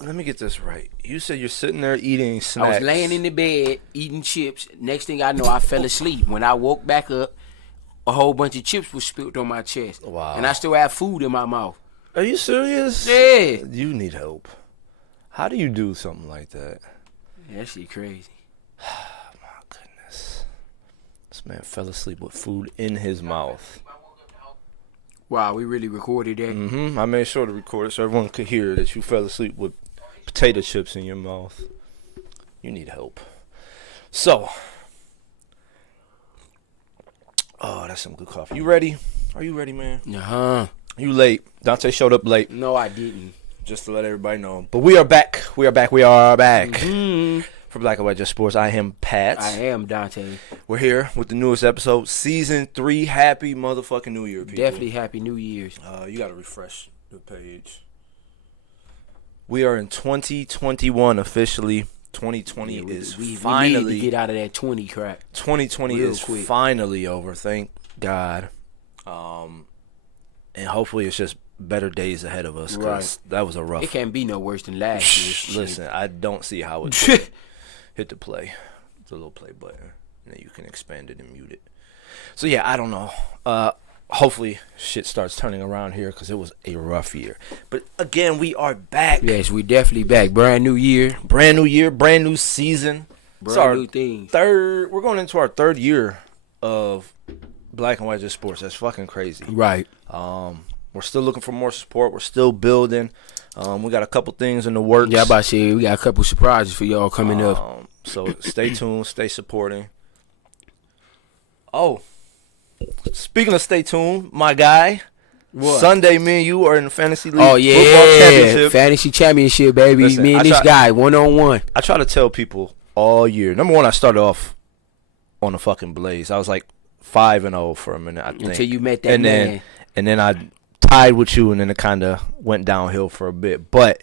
let me get this right. You said you're sitting there eating snacks. I was laying in the bed eating chips. Next thing I know, I fell asleep. When I woke back up, a whole bunch of chips was spilled on my chest. Wow. And I still have food in my mouth. Are you serious? Yeah. You need help. How do you do something like that? Yeah, that shit crazy. My goodness. This man fell asleep with food in his mouth. Wow, we really recorded that? Mm-hmm. I made sure to record it so everyone could hear that you fell asleep with potato chips in your mouth. You need help. So. Oh, that's some good coffee. You ready? Are you ready, man? Uh-huh. You late. Dante showed up late. No, I didn't. Just to let everybody know. But we are back. We are back. We are back. Mm-hmm. For Black and White Just Sports, I am Pat. I am Dante. We're here with the newest episode, Season 3. Happy motherfucking New Year, people. Definitely Happy New Year's. You got to refresh the page. We are in 2021 officially. 2020 is finally. We need to get out of that 20 crap. 2020 real is quick. finally over. Thank God. And hopefully it's just better days ahead of us because Right. that was a rough. It can't be no worse than last year's shit. Listen, I don't see how it's hit the play. It's a little play button. And then you can expand it and mute it. So yeah, I don't know. Hopefully shit starts turning around here because it was a rough year. But again, we are back. Yes, we definitely back. Brand new year. Brand new year, brand new season. Brand new things. We're going into our third year of Black and White Just Sports. That's fucking crazy. Right. We're still looking for more support. We're still building. We got a couple things in the works. Yeah, I'm about to say, we got a couple surprises for y'all coming up. So stay tuned. Stay supporting. Oh, speaking of stay tuned, my guy. What? Sunday, me and you are in the Fantasy League Oh, Football yeah. Championship. Fantasy Championship, baby. Listen, Me I and this try- guy, one-on-one. I try to tell people all year. Number one, I started off on a fucking blaze. I was like 5-0 for a minute, I think. Until you met that and man. then I tied with you, and then it kind of went downhill for a bit. But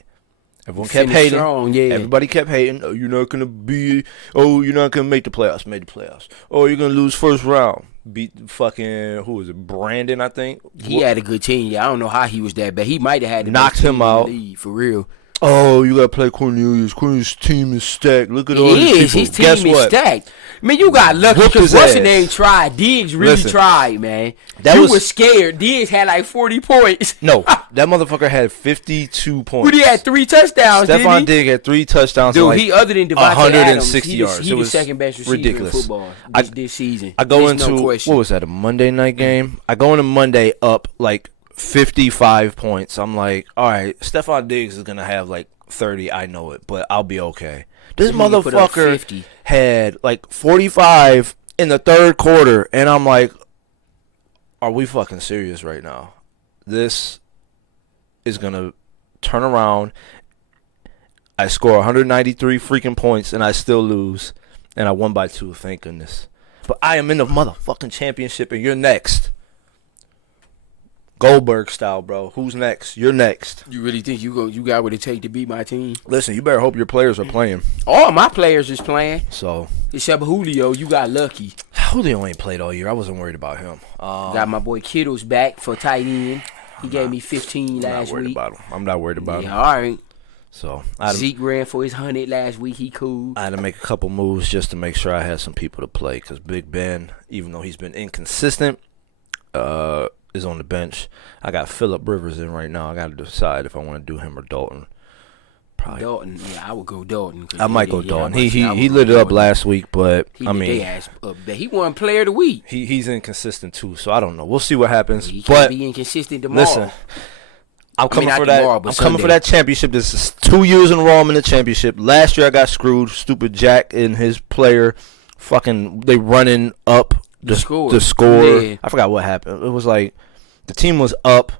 everyone kept Finished hating. strong, yeah. Everybody kept hating. Oh, you're not gonna make the playoffs. Made the playoffs. Oh, you're gonna lose first round. Beat fucking, who was it? Brandon, I think. He had a good team. Yeah, I don't know how he was that bad. He might have had the Knocked best him team in the out. league, for real. Oh, you gotta play Cornelius. Cornelius' team is stacked. Look at all He these is. people. His team Guess is what? stacked. I mean, you got lucky Whooped because his what's his ass. name tried. Diggs really Listen. tried, man. That You was- was scared. Diggs had like 40 points. No, that motherfucker had 52 points. But he had 3 touchdowns, Stephon didn't he? Diggs had 3 touchdowns. Dude, and like he other than Devontae 160 Adams, yards. He It the was second best receiver ridiculous. in football this season. I go There's into, no question. what was that, a Monday night game? I go into Monday up like 55 points. I'm like, all right, Stephon Diggs is going to have like 30. I know it, but I'll be okay. This He put up motherfucker 50. had like 45 in the third quarter, and I'm like, are we fucking serious right now? This is going to turn around. I score 193 freaking points, and I still lose. And I won by 2, thank goodness. But I am in the motherfucking championship, and you're next. Goldberg style, bro. Who's next? You're next. You really think you got what it take to beat my team? Listen, you better hope your players are playing. All my players is playing. So, Except Julio, you got lucky. Julio ain't played all year. I wasn't worried about him. Got my boy Kittles back for tight end. He gave me 15 I'm not last worried week. about him. I'm not worried about him. Yeah, all right. So, I Zeke ran for his 100 last week. He cool. had to make a couple moves just to make sure I had some people to play. Because Big Ben, even though he's been inconsistent, is on the bench. I got Phillip Rivers in right now. I got to decide if I want to do him or Dalton. Probably. Dalton, yeah, I would go Dalton. I might go Dalton. He I would he go lit it up Dalton. last week, but He I lit mean, they ass up there. He won Player of the Week. he's inconsistent too. So I don't know. We'll see what happens. He can't But be inconsistent tomorrow. listen, I'm coming not for that. tomorrow, but I'm coming for Sunday. that championship. This is 2 years in a row I'm in the championship. Last year I got screwed. Stupid Jack and his player, fucking, they running up the score. The score. Yeah. I forgot what happened. It was like the team was up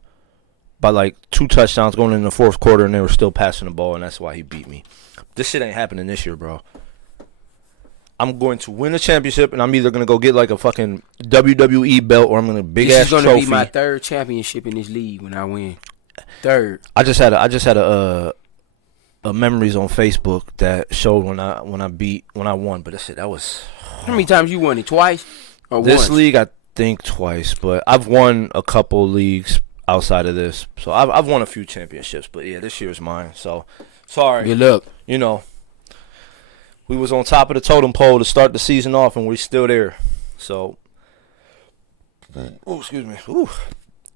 by like 2 touchdowns going in the fourth quarter, and they were still passing the ball, and that's why he beat me. This shit ain't happening this year, bro. I'm going to win the championship, and I'm either going to go get like a fucking WWE belt, or I'm going to big-ass This is trophy. going to be my 3rd championship in this league when I win. 3rd. I just had a memories on Facebook that showed when I won, but that was How many times you won it? Twice or this once? league. I think twice, but I've won a couple leagues. outside of this. So I've won a few championships, but yeah, this year's mine. So sorry. Good luck. You know, we was on top of the totem pole to start the season off, and we're still there. So, oh, excuse me. Ooh.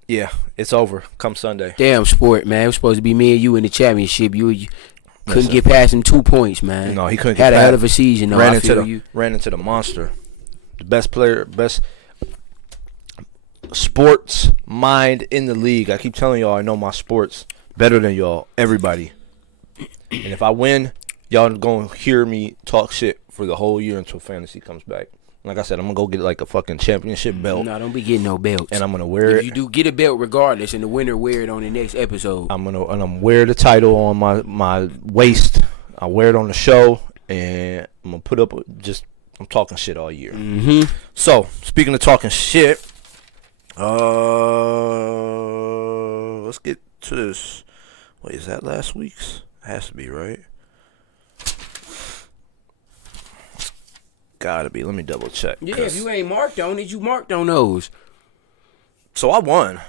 Yeah, it's over come Sunday. Damn sport, man. It was supposed to be me and you in the championship. You couldn't Listen. get past them 2 points, man. No, he couldn't Had get a past. hell of a season, though. I feel you. Ran into the monster. The best player, best sports mind in the league. I keep telling y'all I know my sports better than y'all, everybody. And if I win, y'all going to hear me talk shit for the whole year until fantasy comes back. Like I said, I'm going to go get like a fucking championship belt. No, don't be getting no belts. And I'm going to wear if it. you do, get a belt regardless, and the winner wear it on the next episode. I'm wear the title on my waist. I wear it on the show, and I'm going to put up I'm talking shit all year. Mm-hmm. So, speaking of talking shit, let's get to this. Wait, is that last week's? Has to be, right? Gotta be. Let me double check. Yeah, if you ain't marked on it, you marked on those. So I won.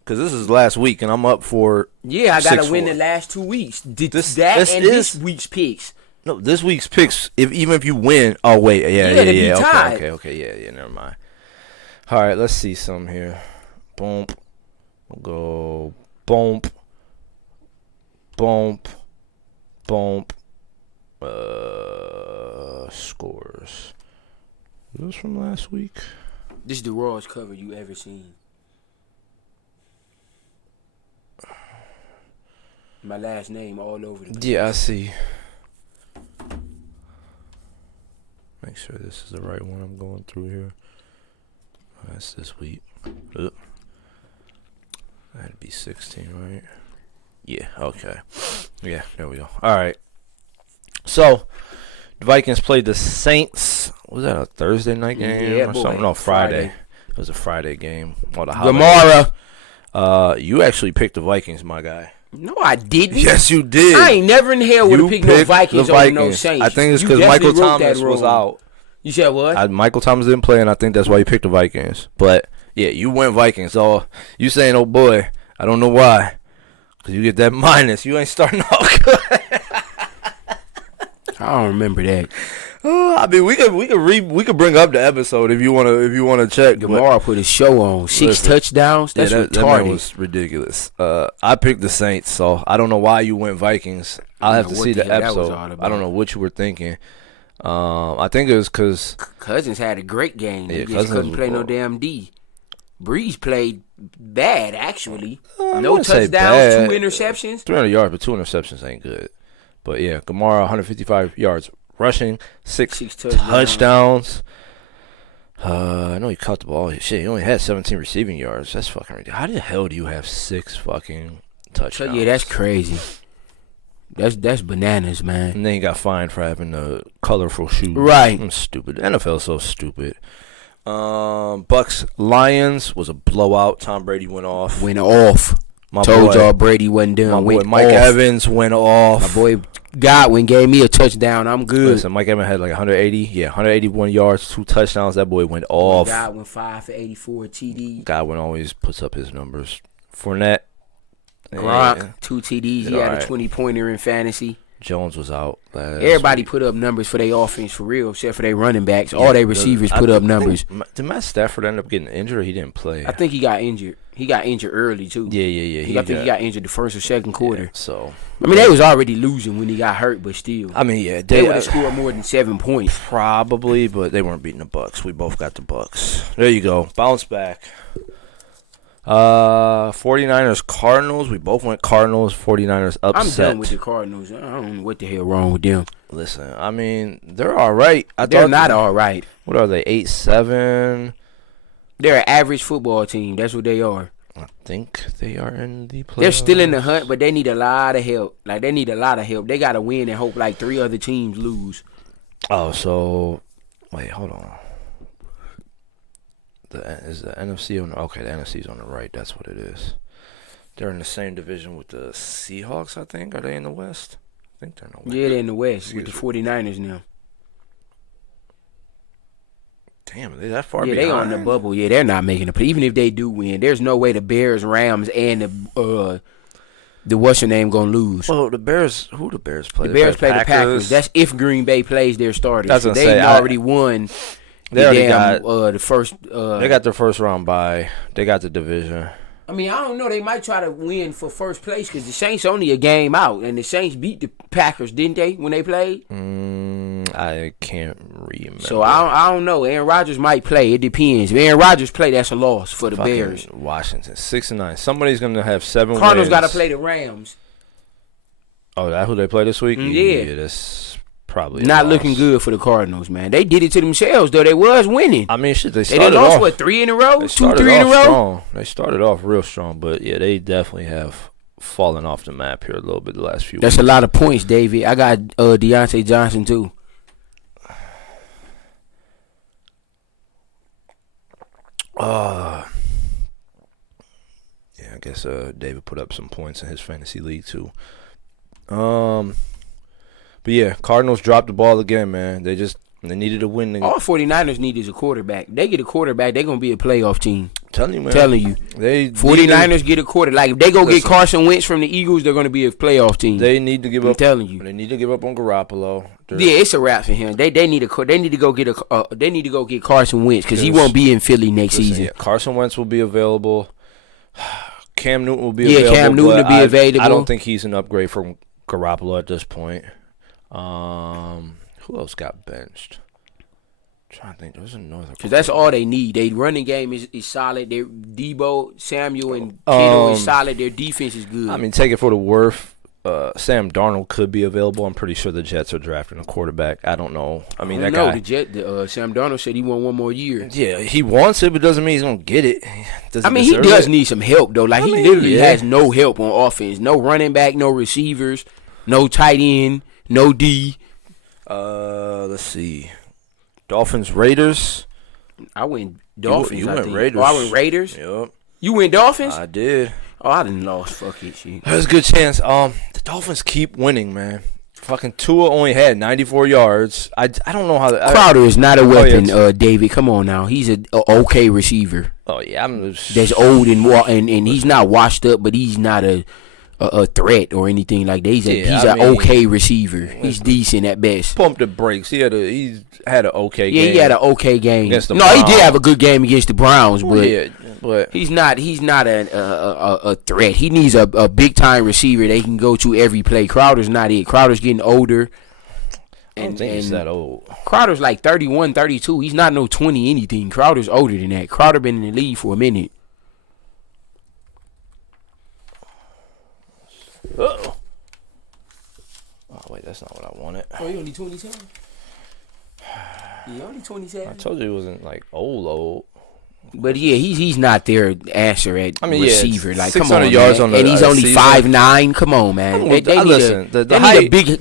Because this is last week, and I'm up for Yeah, I got to 6-4. win the last 2 weeks. This This week's picks. No, this week's picks, even if you win. Oh, wait. Yeah. to be tied. Okay. Yeah, never mind. All right, let's see some here. Boom. We'll go bump. Scores. Is this from last week? This is the rawest cover you ever seen. My last name all over the place. Yeah, I see. Make sure this is the right one I'm going through here. That's this week. That'd be 16, right? Yeah, okay. Yeah, there we go. All right. So, the Vikings played the Saints. Was that a Thursday night game or something? No, Friday. It was a Friday game. Gamara. You actually picked the Vikings, my guy. No, I didn't. Yes, you did. I ain't never in hell would have picked no Vikings over no Saints. I think it's You because Michael definitely wrote Thomas that was wrong. out. You said what? Michael Thomas didn't play, and I think that's why you picked the Vikings. But, yeah, you went Vikings. So, you saying, oh, boy, I don't know why. Because you get that minus. You ain't starting off good. I don't remember that. I mean, we could bring up the episode if you wanna check. Gamara put a show on. 6 touchdowns. That's that retarded. man was ridiculous. I picked the Saints, so I don't know why you went Vikings. I'll have to see the episode. I don't know what you were thinking. I think it was because Cousins had a great game. Yeah, He just Cousins couldn't was play no ball. damn D. Breeze played bad, actually. I No wouldn't say touchdowns, bad. 2 interceptions. 300 yards, but 2 interceptions ain't good. But yeah, Gamara 155 yards rushing, 6 6 touchdowns. touchdowns. I know he caught the ball. Shit, he only had 17 receiving yards. That's fucking ridiculous. How the hell do you have 6 fucking touchdowns? Yeah, that's crazy. That's bananas, man. And then he got fined for having the colorful shoes. Right. I'm stupid. The NFL's so stupid. Bucks Lions was a blowout. Tom Brady went off. Went off. My Told boy, y'all Brady wasn't done. my boy Went Mike off. Evans went off. My boy Godwin gave me a touchdown. I'm good. Listen, Mike Evans had like 181 yards, 2 touchdowns. That boy went off. Godwin 5 for 84 TD. Godwin always puts up his numbers. Fournette. Gronk 2 TDs. He Did had alright. a 20-pointer in fantasy. Jones was out. Everybody put up numbers for their offense for real, except for their running backs. All their receivers put up numbers. Did Matt Stafford end up getting injured or he didn't play? I think he got injured. He got injured early too. Yeah. I think he got injured the first or second quarter. Yeah, so, I mean, they was already losing when he got hurt, but still, I mean, yeah, they would have scored more than 7 points. probably, but they weren't beating the Bucks. We both got the Bucks. There you go. Bounce back. 49ers Cardinals. We both went Cardinals. 49ers I'm upset. done with the Cardinals. I don't know what the hell wrong with them. Listen, I mean, they're all right. They're not all right. What are they? 8-7. They're an average football team. That's what they are. I think they are in the playoffs. They're still in the hunt, but they need a lot of help. Like, they need a lot of help. They got to win and hope like 3 other teams lose. Oh, so wait, hold on. Is the NFC on? Okay, the NFC's on the right. That's what it is. They're in the same division with the Seahawks. I think. Are they in the West? I think they're in the West. Yeah, they're in the West with the 49ers now. Damn, they that far Yeah, behind? they on the bubble. Yeah, they're not making it. Even if they do win, there's no way the Bears, Rams, and the what's your name gonna lose. Well, the Bears. Who the Bears play? The Bears play the Packers. That's if Green Bay plays their starters. That's So what I'm they saying. already won. They already The first. they got their first round bye. They got the division. I mean, I don't know. They might try to win for first place because the Saints only a game out, and the Saints beat the Packers, didn't they, when they played? I can't remember. So I don't know. Aaron Rodgers might play. It depends. If Aaron Rodgers play, that's a loss for the Bears. Washington 6-9. Somebody's gonna have 7 Cardinals wins. got to play the Rams. Oh, that who they play this week? Yeah. That's probably a Not loss. looking good for the Cardinals, man. They did it to themselves, though. They was winning. I mean, shit. They They started done lost off. what 3 in a row, They 2, started 3 in a off row. strong. They started off real strong, but yeah, they definitely have fallen off the map here a little bit the last few That's weeks. a lot of points, David. I got Deontay Johnson too. Yeah, I guess David put up some points in his fantasy league too. But yeah, Cardinals dropped the ball again, man. They needed a win. All 49ers need is a quarterback. They get a quarterback, they're going to be a playoff team. Telling you, man. Telling you. They 49ers get a quarter. Like, if they go get Listen. Carson Wentz from the Eagles, they're going to be a playoff team. They need to give I'm up. telling you. They need to give up on Garoppolo. Yeah, it's a wrap for him. They need to go get Carson Wentz because he won't be in Philly next season. Yeah, Carson Wentz will be available. Cam Newton will be Yeah, available. Cam Newton but will be available. I don't think he's an upgrade from Garoppolo at this point. Who else got benched? I'm trying to think. There's another. Because that's all they need. Their running game is solid. Their Debo, Samuel, and Kittle is solid. Their defense is good. I mean, take it for the worth. Sam Darnold could be available. I'm pretty sure the Jets are drafting a quarterback. I don't know. I mean, that guy. Sam Darnold said he want one more year. Yeah, he wants it, but doesn't mean he's gonna get it. I mean, he does need some help though. Like he literally has no help on offense. No running back, no receivers, no tight end, no D. Let's see. Dolphins, Raiders. I went Dolphins. You I went think. Raiders. Oh, I went Raiders. Yep, You went Dolphins. I did. Oh, I done lost. Fuck it, shit. There's a good chance. The Dolphins keep winning, man. Fucking Tua only had 94 yards. I don't know how. Crowder is not a weapon, yeah. David. Come on now. He's a okay receiver. Oh yeah, That's old and he's not washed up, but he's not a threat or anything like that. He's an okay receiver. He's decent at best. Pump the brakes. He had an okay game. Yeah, he had an okay game. Against the No, he did Browns. have a good game against the Browns, but yeah, but he's not a threat. He needs a big time receiver they can go to every play. Crowder's not it. Crowder's getting older. I don't think he's that old. Crowder's like 31, 32. He's not no 20 anything. Crowder's older than that. Crowder been in the league for a minute. Oh wait, that's not what I wanted. Oh, you only 27? You only 27? I told you he wasn't like old. But yeah, he's not their answer at receiver. Like, come on, 600 yards man. on the And he's only season. 5'9". Come on, man.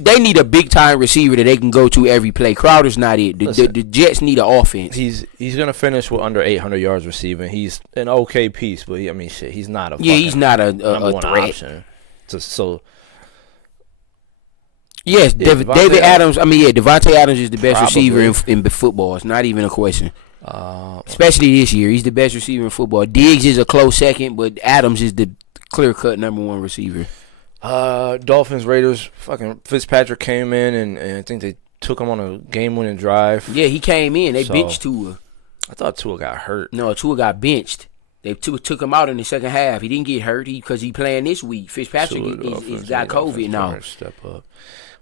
They need a big time receiver that they can go to every play. Crowder's not it. The Jets need an offense. He's gonna finish with under 800 yards receiving. He's an okay piece, but he's not a He's not a number threat. one option. So Yes, David Adams. Devontae Adams is the best Probably. receiver in football. It's not even a question. Especially this year, he's the best receiver in football. Diggs is a close second, but Adams is the clear-cut number one receiver. Dolphins, Raiders. Fucking Fitzpatrick came in and I think they took him on a game-winning drive. Yeah, he came in. They benched Tua. I thought Tua got hurt. No, Tua got benched. They took him out in the second half. He didn't get hurt because he playing this week. Fitzpatrick he's got COVID now. Step up.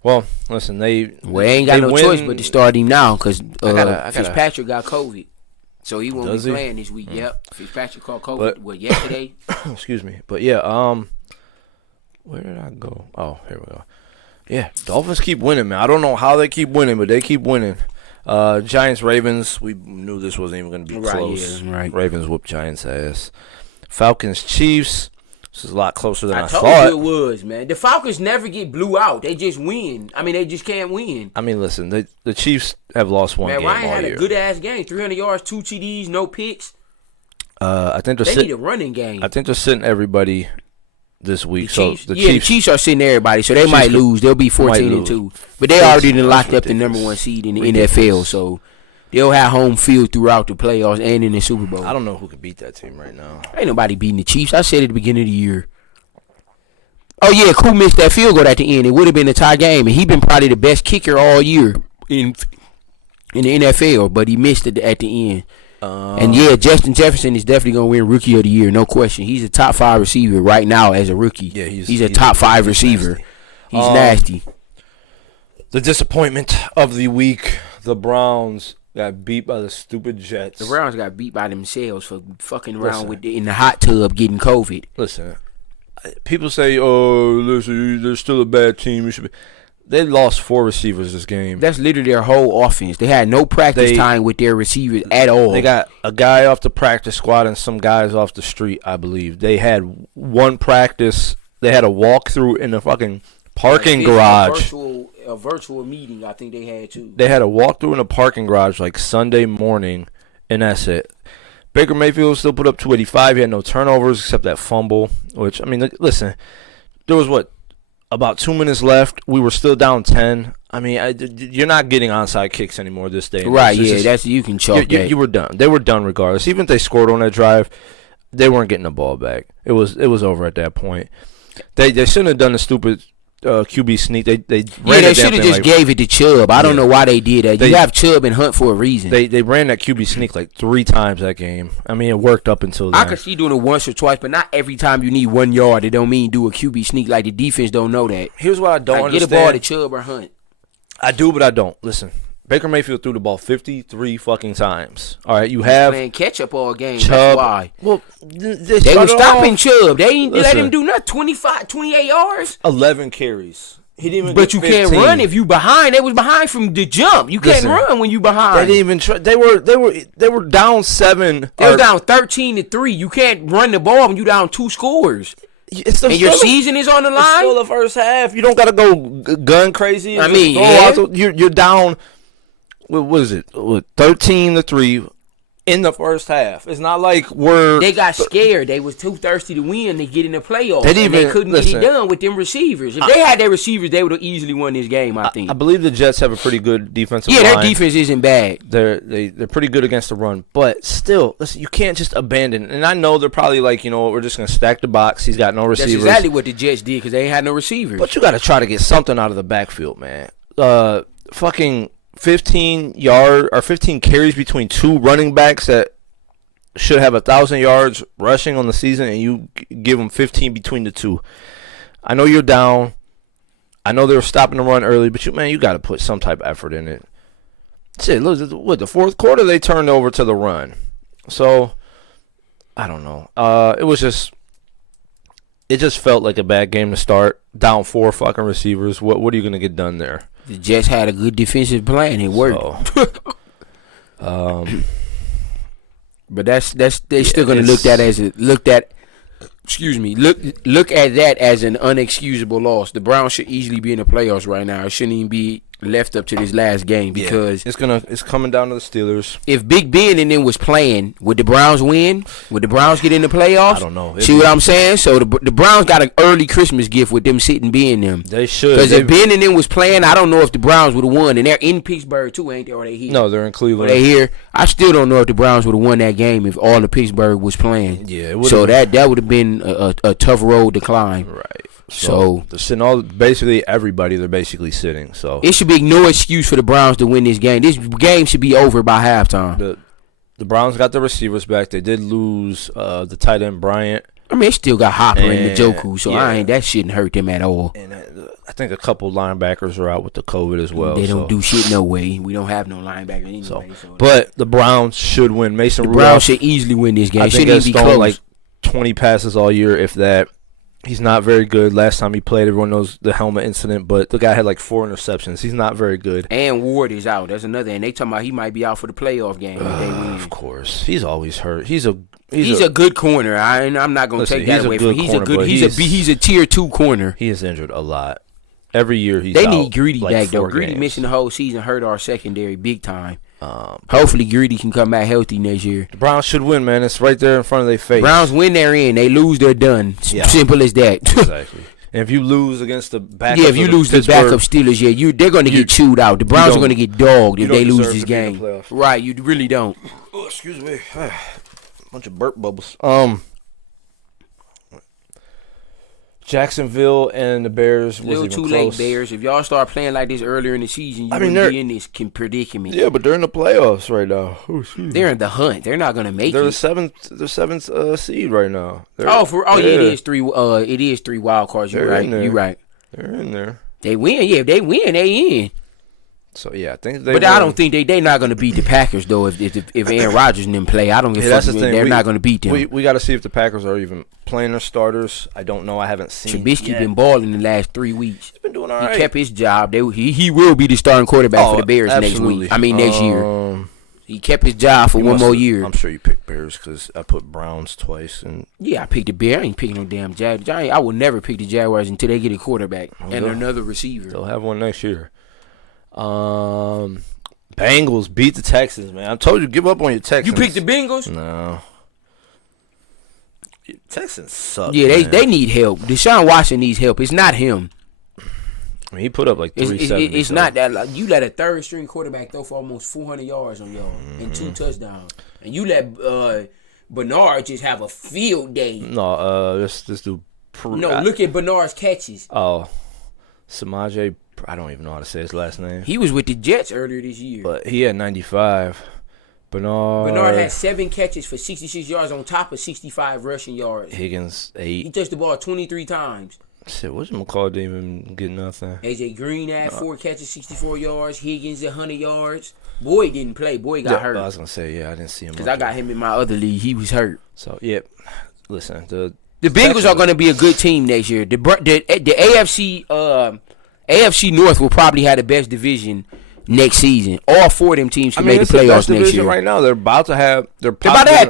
Well, listen, they ain't got no choice but to start him now because I Fitzpatrick got COVID. So he won't Does be he? playing this week. Yep. Fitzpatrick caught COVID, yesterday? Excuse me. But yeah, where did I go? Oh, here we go. Yeah, Dolphins keep winning, man. I don't know how they keep winning, but they keep winning. Giants, Ravens, we knew this wasn't even going to be close. Yeah, right. Ravens whoop Giants' ass. Falcons, Chiefs. This is a lot closer than I told thought. you it was, man. The Falcons never get blew out. They just win. They just can't win. Listen, the Chiefs have lost one game Ryan all had year. a good-ass game. 300 yards, 2 TDs, no picks. I think They need a running game. I think they're sitting everybody this week. The So Chiefs are sitting everybody, so they might lose. They'll be 14-2. But they already done locked up the number one seed in the NFL, so they'll have home field throughout the playoffs and in the Super Bowl. I don't know who could beat that team right now. Ain't nobody beating the Chiefs. I said at the beginning of the year. Oh, yeah, Koo missed that field goal at the end. It would have been a tie game, and he been probably the best kicker all year in the NFL, but he missed it at the end. And, yeah, Justin Jefferson is definitely going to win Rookie of the Year, no question. He's a top 5 receiver right now as a rookie. Yeah, he's a top 5 receiver. Nasty. He's nasty. The disappointment of the week, the Browns got beat by the stupid Jets. The Browns got beat by themselves for fucking around in the hot tub getting COVID. Listen, people say, listen, they're still a bad team. They lost 4 receivers this game. That's literally their whole offense. They had no practice time with their receivers at all. They got a guy off the practice squad and some guys off the street, I believe. They had one practice. They had a walkthrough in the fucking parking garage. A virtual meeting, I think they had too. They had a walkthrough in a parking garage like Sunday morning, and that's it. Baker Mayfield still put up 285. He had no turnovers except that fumble, which, I mean, listen, there was about 2 minutes left. We were still down 10. I mean, you're not getting onside kicks anymore this day. Right, that's you can chalk that. You were done. They were done regardless. Even if they scored on that drive, they weren't getting the ball back. It was over at that point. They shouldn't have done the stupid QB sneak. They should have just gave it to Chubb. I don't know why they did that. You have Chubb and Hunt for a reason. They ran that QB sneak like 3 times that game. I mean, it worked up until then. I could see doing it once or twice, but not every time you need 1 yard. It don't mean do a QB sneak. Like the defense don't know that. Here's what I don't understand. Get a ball to Chubb or Hunt. I do, but I don't. Listen, Baker Mayfield threw the ball 53 fucking times. All right, you have playing catch up all game. Chubb. That's why. Well, they were stopping Chubb. They ain't let him do nothing. 25, 28 yards. 11 carries. He didn't even. But you 15. Can't run if you behind. They was behind from the jump. You can't run when you behind. They didn't even try. They were down 7. They were down 13-3. You can't run the ball when you down 2 scores. And your season is on the line. It's still the first half. You don't got to go gun crazy. I mean, you're down. What was it? 13-3 in the first half. It's not like they got scared. They was too thirsty to win to get in the playoffs. They couldn't get it done with them receivers. If they had their receivers, they would have easily won this game, I think. I believe the Jets have a pretty good defensive line. Their defense isn't bad. They're pretty good against the run. But still, listen, you can't just abandon. And I know they're probably like, we're just going to stack the box. He's got no receivers. That's exactly what the Jets did because they ain't had no receivers. But you got to try to get something out of the backfield, man. Fucking 15 carries between 2 running backs that should have 1,000 yards rushing on the season, and you give them 15 between the 2. I know you're down. I know they were stopping the run early, but you got to put some type of effort in it. Shit, look, the fourth quarter they turned over to the run. So I don't know. It just felt like a bad game to start. Down 4 fucking receivers. What are you gonna get done there? The Jets had a good defensive plan. It worked. But they're still gonna look at that as an unexcusable loss. The Browns should easily be in the playoffs right now. It shouldn't even be left up to this last game because it's coming down to the Steelers. If Big Ben and them was playing, would the Browns win? Would the Browns get in the playoffs? I don't know. See what I'm saying? So the Browns got an early Christmas gift with them sitting Ben and them. They should. Because if Ben and them was playing, I don't know if the Browns would have won. And they're in Pittsburgh too, ain't they? Or they here? No, they're in Cleveland. They here. I still don't know if the Browns would have won that game if all of Pittsburgh was playing. Yeah, it would. So that would have been a tough road to climb. Right. So they're sitting basically everybody. They're basically sitting. So it should be no excuse for the Browns to win this game. This game should be over by halftime. The Browns got the receivers back. They did lose the tight end Bryant. I mean, they still got Hopper and Njoku, so that shouldn't hurt them at all. And I think a couple linebackers are out with the COVID as well. They don't do shit no way. We don't have no linebacker anyway. But the Browns should win. The Browns should easily win this game. I think he's thrown like 20 passes all year, if that. He's not very good. Last time he played, everyone knows the helmet incident, but the guy had like 4 interceptions. He's not very good. And Ward is out. That's another. And they talking about he might be out for the playoff game if they win. Of course, he's always hurt. He's a good corner. I'm not gonna take that away from him. He's a tier 2 corner. He is injured a lot. Every year he's They out need Greedy like back though. 4 Greedy games. missing the whole season hurt our secondary big time. Hopefully Greedy can come back healthy next year. The Browns should win, man. It's right there in front of their face. Browns win, they're in. They lose, they're done. Yeah. Simple as that. Exactly. And if you lose against the backup, Yeah, if you lose the backup Steelers, they're going to get chewed out. The Browns are going to get dogged if they lose this game. Right, you really don't. Oh, excuse me. Bunch of burp bubbles. Jacksonville and the Bears was little even too close. late, Bears. If y'all start playing like this earlier in the season, you wouldn't be in this predicament. Yeah, but they're in the playoffs right now. They're in the hunt. They're not gonna make they're it. They're seventh seed right now. Yeah, it is three. It is 3 wild cards. You're right. You're right. They're in there. They win. Yeah, if they win, they in. So yeah, I think they. But I don't think they're not gonna beat the Packers though. If Aaron Rodgers didn't play, I don't give a fuck. They're not gonna beat them. We got to see if the Packers are even playing their starters. I don't know. I haven't seen. Trubisky been balling the last 3 weeks. He's been doing all right. He kept his job. He will be the starting quarterback for the Bears next week. Next year. He kept his job for one more year. I'm sure you picked Bears because I put Browns twice. Yeah, I picked the Bears. I ain't picking no damn Jaguars. I will never pick the Jaguars until they get a quarterback and another receiver. They'll have one next year. Bengals beat the Texans, man. I told you, give up on your Texans. You picked the Bengals? No. Texans suck. Yeah, man. they need help. Deshaun Watson needs help. It's not him. I mean, he put up like 370. It's not that. You let a third string quarterback throw for almost 400 yards on y'all and 2 touchdowns, and you let Bernard just have a field day. No, this dude. Look at Bernard's catches. Oh, Samaje. I don't even know how to say his last name. He was with the Jets earlier this year. But he had 95. Bernard had 7 catches for 66 yards on top of 65 rushing yards. Higgins, 8. He touched the ball 23 times. Shit, whatchamacallit didn't even get nothing. AJ Green had 4 catches, 64 yards. Higgins 100 yards. Boyd didn't play. Boyd got hurt. I was going to say, I didn't see him. Because I got him in my other league. He was hurt. So, yeah. Listen, the Bengals are going to be a good team next year. The AFC North will probably have the best division next season. All 4 of them teams can make the playoffs next year. Right now, they're about to have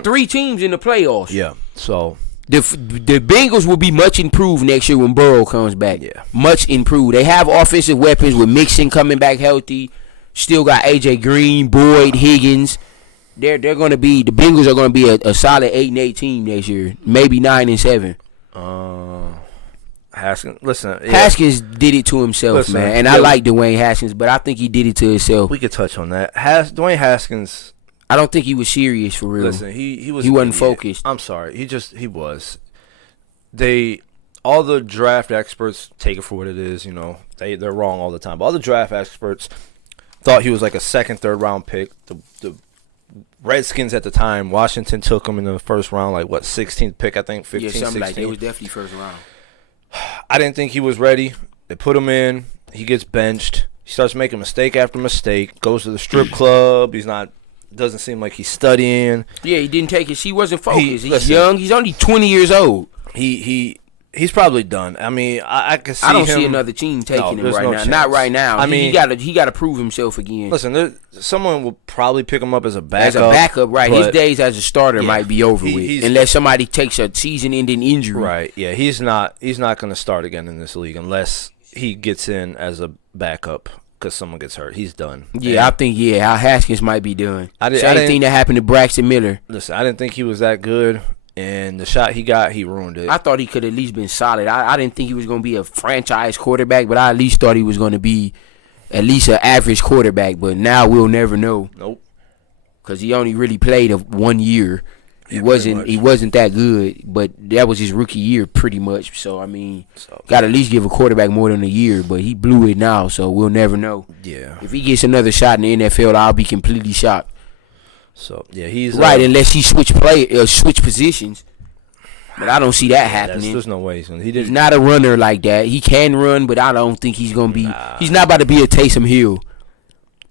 3 teams in the playoffs. Yeah. So the Bengals will be much improved next year when Burrow comes back. Yeah. Much improved. They have offensive weapons with Mixon coming back healthy. Still got AJ Green, Boyd, Higgins. The Bengals are gonna be a solid 8-8 team next year. Maybe 9-7. Haskins, listen. Yeah. Haskins did it to himself, man. And I like Dwayne Haskins, but I think he did it to himself. We could touch on that. Dwayne Haskins. I don't think he was serious for real. Listen, he wasn't focused. I'm sorry. He was. All the draft experts take it for what it is. They're wrong all the time. But all the draft experts thought he was like a second, third round pick. The Redskins at the time, Washington took him in the first round, 16th pick, I think, 15th, yeah, something 16th. like that. It was definitely first round. I didn't think he was ready. They put him in. He gets benched. He starts making mistake after mistake. Goes to the strip club. Doesn't seem like he's studying. Yeah, he didn't take it. He wasn't focused. He's young. He's only 20 years old. He's probably done. I mean, I can see I don't him. see another team taking him right now. Chance. Not right now. I mean, he got to prove himself again. Listen, someone will probably pick him up as a backup. As a backup, right? His days as a starter might be over with, unless somebody takes a season-ending injury. Right? Yeah, he's not going to start again in this league unless he gets in as a backup because someone gets hurt. He's done. Yeah, I think Haskins might be done. Same thing that happened to Braxton Miller. Listen, I didn't think he was that good. And the shot he got, he ruined it. I thought he could at least been solid. I didn't think he was going to be a franchise quarterback, but I at least thought he was going to be at least an average quarterback. But now we'll never know. Nope. Because he only really played 1 year. He wasn't that good, but that was his rookie year pretty much. So, I mean, got to at least give a quarterback more than a year. But he blew it now, so we'll never know. Yeah. If he gets another shot in the NFL, I'll be completely shocked. So yeah, he's right unless he switch positions, but I don't see that happening. There's no way he's not a runner like that. He can run, but I don't think he's gonna be. He's not about to be a Taysom Hill.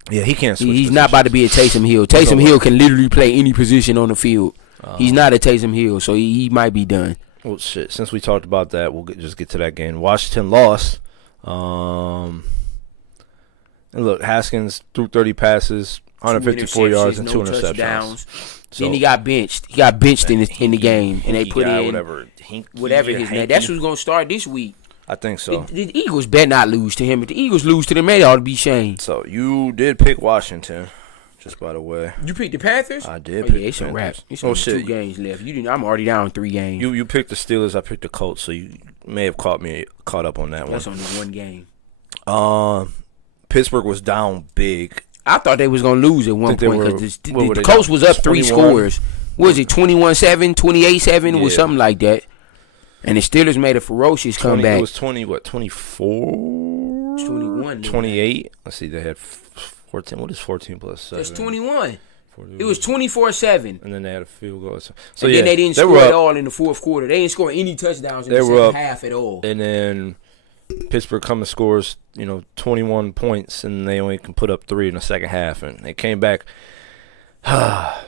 Yeah, he can't. He's not about to be a Taysom Hill. Taysom Hill can literally play any position on the field. He's not a Taysom Hill, so he might be done. Well, shit. Since we talked about that, we'll just get to that game. Washington lost. And look, Haskins threw 30 passes. 154 yards and 2 interceptions. So, then he got benched. He got benched in the game, and they put in whatever his name. That's who's gonna start this week. I think so. The Eagles better not lose to him. If the Eagles lose to them, they ought to be shamed. So you did pick Washington. Just by the way. You picked the Panthers? I did Oh, pick yeah, it's the a wrap. Panthers. It's Oh, only shit. 2 games left. You didn't. I'm already down 3 games. You picked the Steelers. I picked the Colts. So you may have caught up on that That's one. only 1 game. Pittsburgh was down big. I thought they was gonna lose at one Think they point were- because what were the they Colts down? was up 3 21? scores. What was it, 21-7, 28-7, Yeah. or something like that? And the Steelers made a ferocious 20, comeback. it was 20, what, 24? 21. 28? Let's see, they had 14. What is 14 plus 7? That's 21. 40. It was 24-7. And then they had a field goal. So And yeah, then they didn't were score at up. all in the fourth quarter. They didn't score any touchdowns in They the were second up. half at all. And then Pittsburgh comes and scores, 21 points, and they only can put up 3 in the second half, and they came back.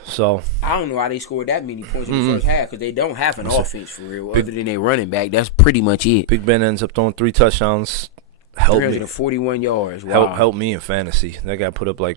So I don't know how they scored that many points in the first half because they don't have an offense for real other than their running back. That's pretty much it. Big Ben ends up throwing 3 touchdowns. Help me, 341 yards. Wow. help me in fantasy. That guy put up like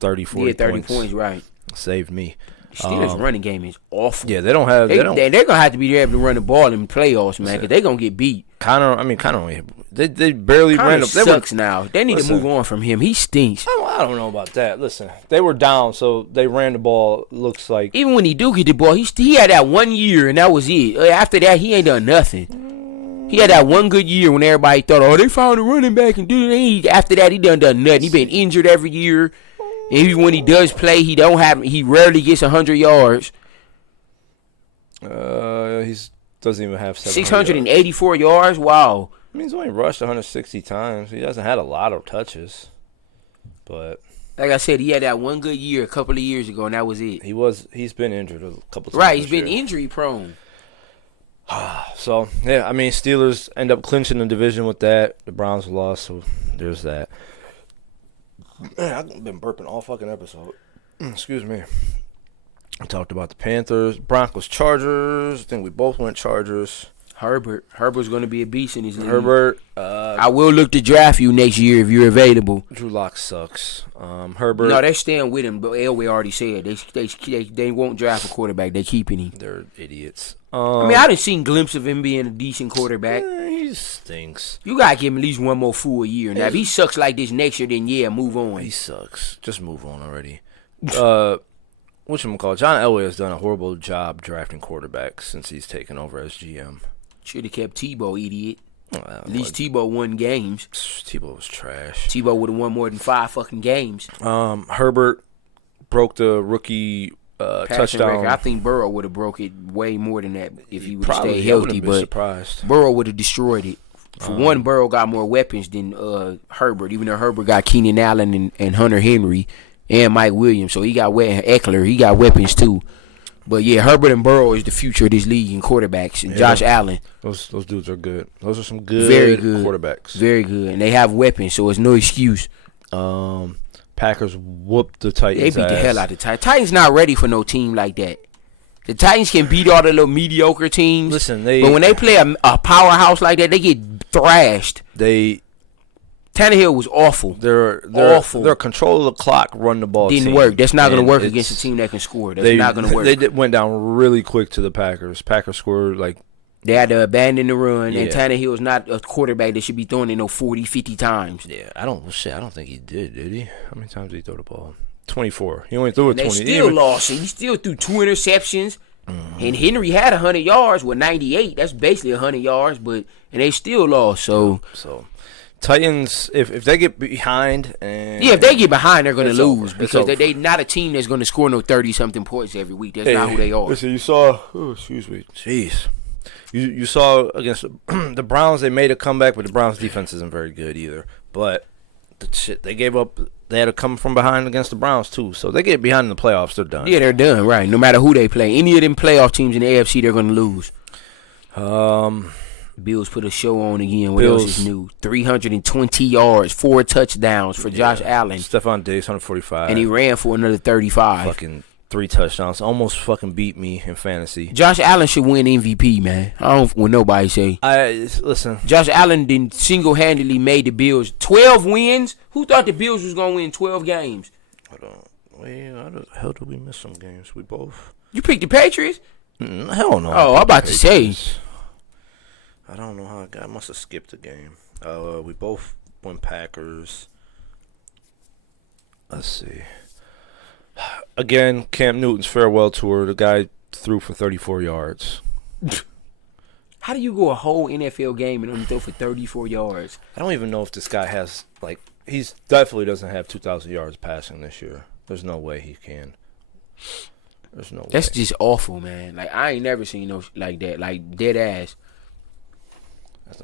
30, 40 Yeah, 30 points. points, right. Saved me. Steelers' running game is awful. Yeah, they don't have. They're don't. going to have to be able to run the ball in the playoffs, man, because they're going to get beat. Connor only. They barely ran Connor up. They sucks now. They need Listen. to move on from him. He stinks. I don't know about that. Listen, they were down, so they ran the ball. Looks like Even when he do get the ball, he had that 1 year, and that was it. After that, he ain't done nothing. He had that one good year when everybody thought, oh, they found a running back and do it. After that, he done nothing. He been injured every year. And even when he does play, he rarely gets 100 yards. he's doesn't even have 684 yards. Wow. I mean, he's only rushed 160 times. He hasn't had a lot of touches, but Like I said, he had that one good year a couple of years ago, and that was it. he's been injured a couple times. Right, he's this been year. injury prone. So yeah, I mean, Steelers end up clinching the division with that. The Browns lost, so there's that. Man, I've been burping all fucking episode. Excuse me. I talked about the Panthers, Broncos, Chargers. I think we both went Chargers. Herbert's going to be a beast in his league. Herbert, I will look to draft you next year if you're available. Drew Lock sucks. Herbert, No, they're staying with him, but Elway already said they won't draft a quarterback. They're keeping him. they're idiots. I mean, I done seen glimpses of him being a decent quarterback. He stinks. You got to give him at least one more full year. Now, if he sucks like this next year, then yeah, move on. He sucks. Just move on already. Whatchamacallit? John Elway has done a horrible job drafting quarterbacks since he's taken over as GM. Should have kept Tebow, idiot. At least Tebow won games. Tebow was trash. Tebow would have won more than 5 fucking games. Herbert broke the rookie Passing touchdown. record. I think Burrow would have broke it way more than that if he would have Probably stayed he wouldn't healthy. have been But surprised. Burrow would have destroyed it. For one, Burrow got more weapons than Herbert. Even though Herbert got Keenan Allen and Hunter Henry and Mike Williams, so he got Eckler. He got weapons too. But yeah, Herbert and Burrow is the future of this league in quarterbacks. And Josh Allen, Those dudes are good. Those are some good, very good quarterbacks. very good, and they have weapons, so it's no excuse. Packers whooped the They Titans. beat the ass. hell out of the Titans. Titans not ready for no team like that. The Titans can beat all the little mediocre teams. Listen, but when they play a powerhouse like that, they get thrashed. Tannehill was awful. They're awful. They're control of the clock, run the ball. Didn't team. work. That's not going And to work it's- against a team that can score. That's not going to work. They went down really quick to the Packers. Packers scored like. They had to abandon the run, and Yeah. Tannehill is not a quarterback that should be throwing it 40, 50 times. Yeah, I don't think he did he? How many times did he throw the ball? 24. He only threw it They 20. still lost, and he still threw 2 interceptions. And Henry had 100 yards with 98. That's basically 100 yards, and they still lost. So Titans, if they get behind, and yeah, if they get behind, they're going to It's lose over. It's because over. they not a team that's going to score no 30-something points every week. That's not who they are. Listen, you saw. Oh, excuse me. Jeez. You saw against the Browns, they made a comeback, but the Browns' defense isn't very good either. But the shit they gave up, they had to come from behind against the Browns too. So they get behind in the playoffs, they're done. Yeah, they're done, right. No matter who they play. Any of them playoff teams in the AFC, they're going to lose. Bills put a show on again. What else is new? 320 yards, 4 touchdowns for Josh Allen. Stephon Diggs, 145. And he ran for another 35. fucking 3 touchdowns. Almost fucking beat me in fantasy. Josh Allen should win MVP, man. I don't what nobody say. Listen. Josh Allen then single-handedly made the Bills 12 wins. Who thought the Bills was going to win 12 games? Hold on. Wait, how the hell did we miss some games? We both. You picked the Patriots? Hell no. Oh, I'm about to say. Patriots. I don't know how I must have skipped a game. We both went Packers. Let's see. again, Cam Newton's farewell tour. The guy threw for 34 yards. How do you go a whole NFL game and only throw for 34 yards? I don't even know if this guy has, like, he's definitely doesn't have 2,000 yards passing this year. There's no way he can. There's no way. That's just awful, man. Like, I ain't never seen no like that. Like, dead ass.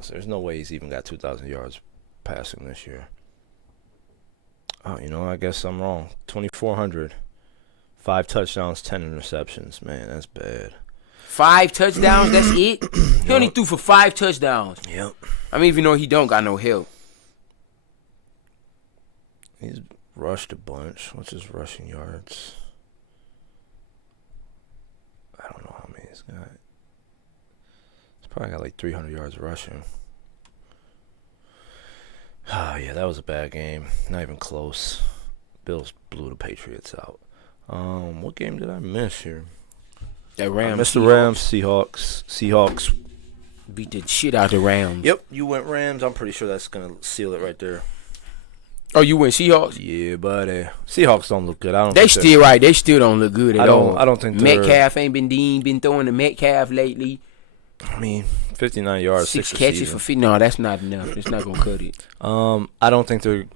There's no way he's even got 2,000 yards passing this year. Oh, you know, I guess I'm wrong. 2,400. 5 touchdowns, 10 interceptions. Man, that's bad. 5 touchdowns, that's it? He only threw for 5 touchdowns. Yep. I mean, even though he don't got no help. He's rushed a bunch. What's his rushing yards? I don't know how many he's got. He's probably got like 300 yards rushing. Oh, yeah, that was a bad game. Not even close. Bills blew the Patriots out. What game did I miss here? That Rams. Mr. Rams, Seahawks. Beat the shit out the Rams. Yep, you went Rams. I'm pretty sure that's going to seal it right there. Oh, you went Seahawks? Yeah, buddy. Seahawks don't look good. I don't. They still right. They still don't look good at all. I don't think they're- Metcalf ain't been throwing the Metcalf lately. I mean, 59 yards, 6 6 catches for 50. No, that's not enough. It's not gonna cut it. I don't think they're.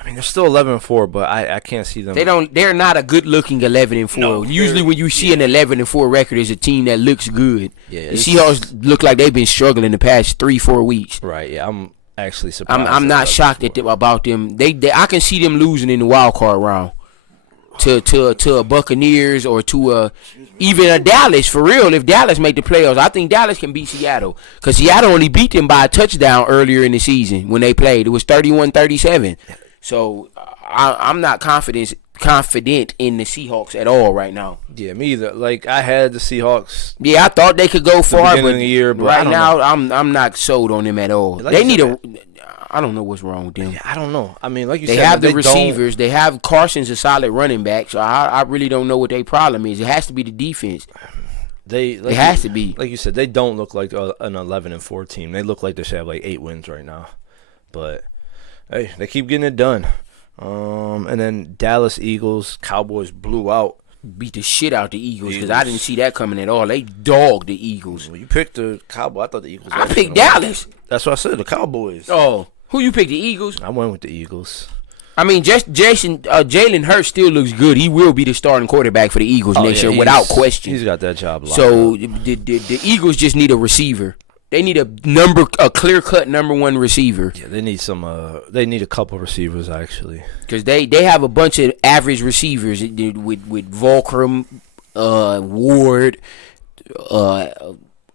I mean, they're still 11-4, but I can't see them. They're not a good looking 11-4. No, Usually, when you see an 11-4 record, it's a team that looks good. Yeah, the Seahawks look like they've been struggling the past 3-4 weeks. Right. Yeah, I'm actually surprised. I'm not shocked about them. I can see them losing in the wild card round to a Buccaneers or to even a Dallas for real. If Dallas make the playoffs, I think Dallas can beat Seattle because Seattle only beat them by a touchdown earlier in the season when they played. It was 31-37. So I'm not confident in the Seahawks at all right now. Yeah, me either. Like I had the Seahawks. Yeah, I thought they could go far, beginning but, of the year, but right I don't now I'm not sold on them at all. Like They you need said, I don't know what's wrong with them. Yeah, I don't know. I mean, like you They said, have the don't- receivers. They have Carson's a solid running back, so I really don't know what their problem is. It has to be the defense. It has to be. Like you said, they don't look like an 11-4 team. They look like they should have like 8 wins right now. But hey, they keep getting it done. And then Dallas Eagles, Cowboys blew out. Beat the shit out the Eagles because I didn't see that coming at all. They dogged the Eagles. Well, you picked the Cowboys. I thought the Eagles. I was picked gonna win. Dallas. That's what I said. The Cowboys. Oh, who you picked? The Eagles? I went with the Eagles. I mean, just Jalen Hurts still looks good. He will be the starting quarterback for the Eagles next year without question. He's got that job locked So up. the Eagles just need a receiver. They need a clear cut number 1 receiver. Yeah, they need some. They need a couple receivers actually. Because they have a bunch of average receivers with Volcrum, Ward,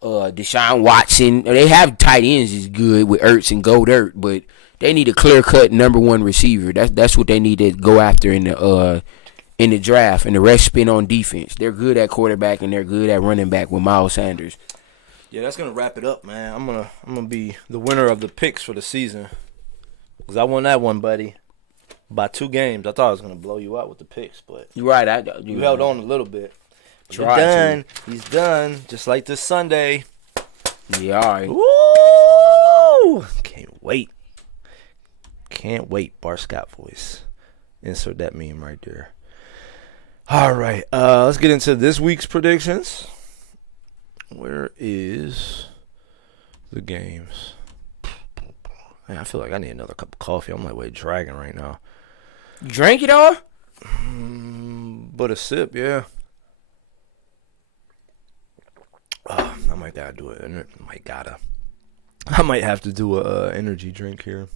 Deshaun Watson. They have tight ends is good with Ertz and Goddard, but they need a clear cut number 1 receiver. That's what they need to go after in the draft, and the rest spin on defense. They're good at quarterback and they're good at running back with Miles Sanders. Yeah, that's gonna wrap it up, man. I'm gonna be the winner of the picks for the season, cause I won that one, buddy, by 2 games. I thought I was gonna blow you out with the picks, but You're right. you held on a little bit. But Tried you're to. done. He's done, just like this Sunday. Yeah, all right. Woo! Can't wait. Bar Scott voice. Insert that meme right there. All right, let's get into this week's predictions. Where is the games? Man, I feel like I need another cup of coffee. I'm like dragging right now. Drink it all? But a sip, yeah. I might gotta do it. I might have to do a energy drink here.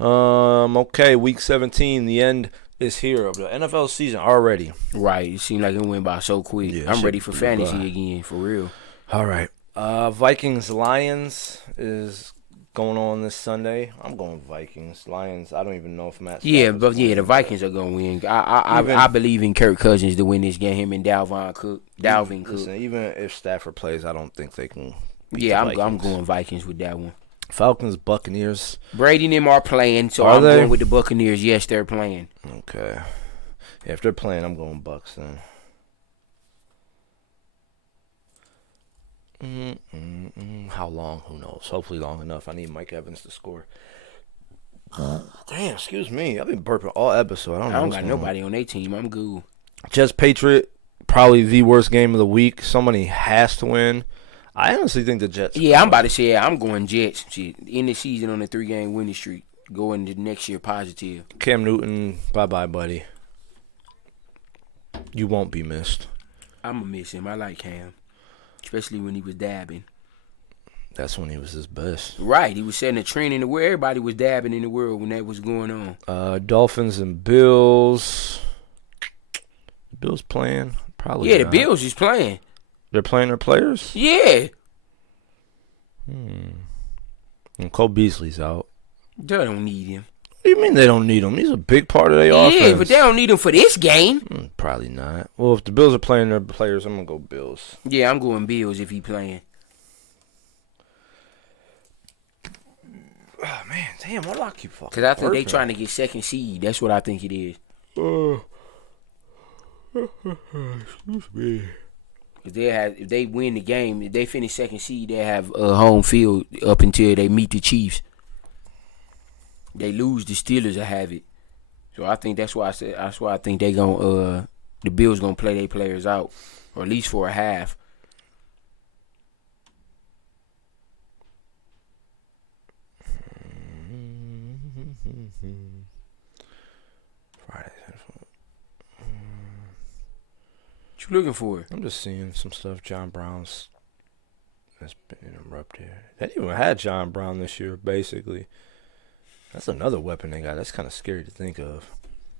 Okay, week 17. The end is here of the NFL season already. Right. It seemed like it went by so quick. Yeah, I'm shit ready for flew fantasy by. again, for real. All right. Vikings Lions is going on this Sunday. I'm going Vikings. Lions, I don't even know if Matt Yeah, Stafford's but yeah, playing, the Vikings are gonna win. I believe in Kirk Cousins to win this game. Him and Dalvin Cook. Listen, even if Stafford plays, I don't think they can beat Yeah, the I'm Vikings. going Vikings with that one. Falcons, Buccaneers. Brady and them are playing, so Are I'm they? going with the Buccaneers. Yes, they're playing. Okay. Yeah, if they're playing, I'm going Bucks then. How long? Who knows? Hopefully long enough. I need Mike Evans to score. Damn, Damn, excuse me. I've been burping all episode. I don't I know don't what's got going on. nobody on their team. I'm good. Jets Patriot, probably the worst game of the week. Somebody has to win. I honestly think the Jets. Yeah, I'm about to say I'm going Jets. Shit, end the season on a 3-game winning streak. Going to next year positive. Cam Newton, bye-bye, buddy. You won't be missed. I'ma miss him. I like Cam, especially when he was dabbing. That's when he was his best. Right, he was setting a trend in the world. Everybody was dabbing in the world when that was going on. Dolphins and Bills. Bills playing? Probably Yeah, not. the Bills is playing. They're playing their players? Yeah, And Cole Beasley's out. they don't need him. What do you mean they don't need him? He's a big part of their offense. Yeah, but they don't need him for this game. Probably not. Well, if the Bills are playing their players, I'm going to go Bills. Yeah, I'm going Bills if he playing. Oh, man. Damn, why do I keep fucking Because I think they burping? trying to get second seed. That's what I think it is. Excuse me. If they win the game, if they finish second seed, they have home field up until they meet the Chiefs. They lose, the Steelers will have it. So I think that's why I think they gonna the Bills gonna play their players out, or at least for a half. Friday. What you looking for? I'm just seeing some stuff. John Brown's has been interrupted. They didn't even had John Brown this year, basically. That's another weapon they got. That's kind of scary to think of.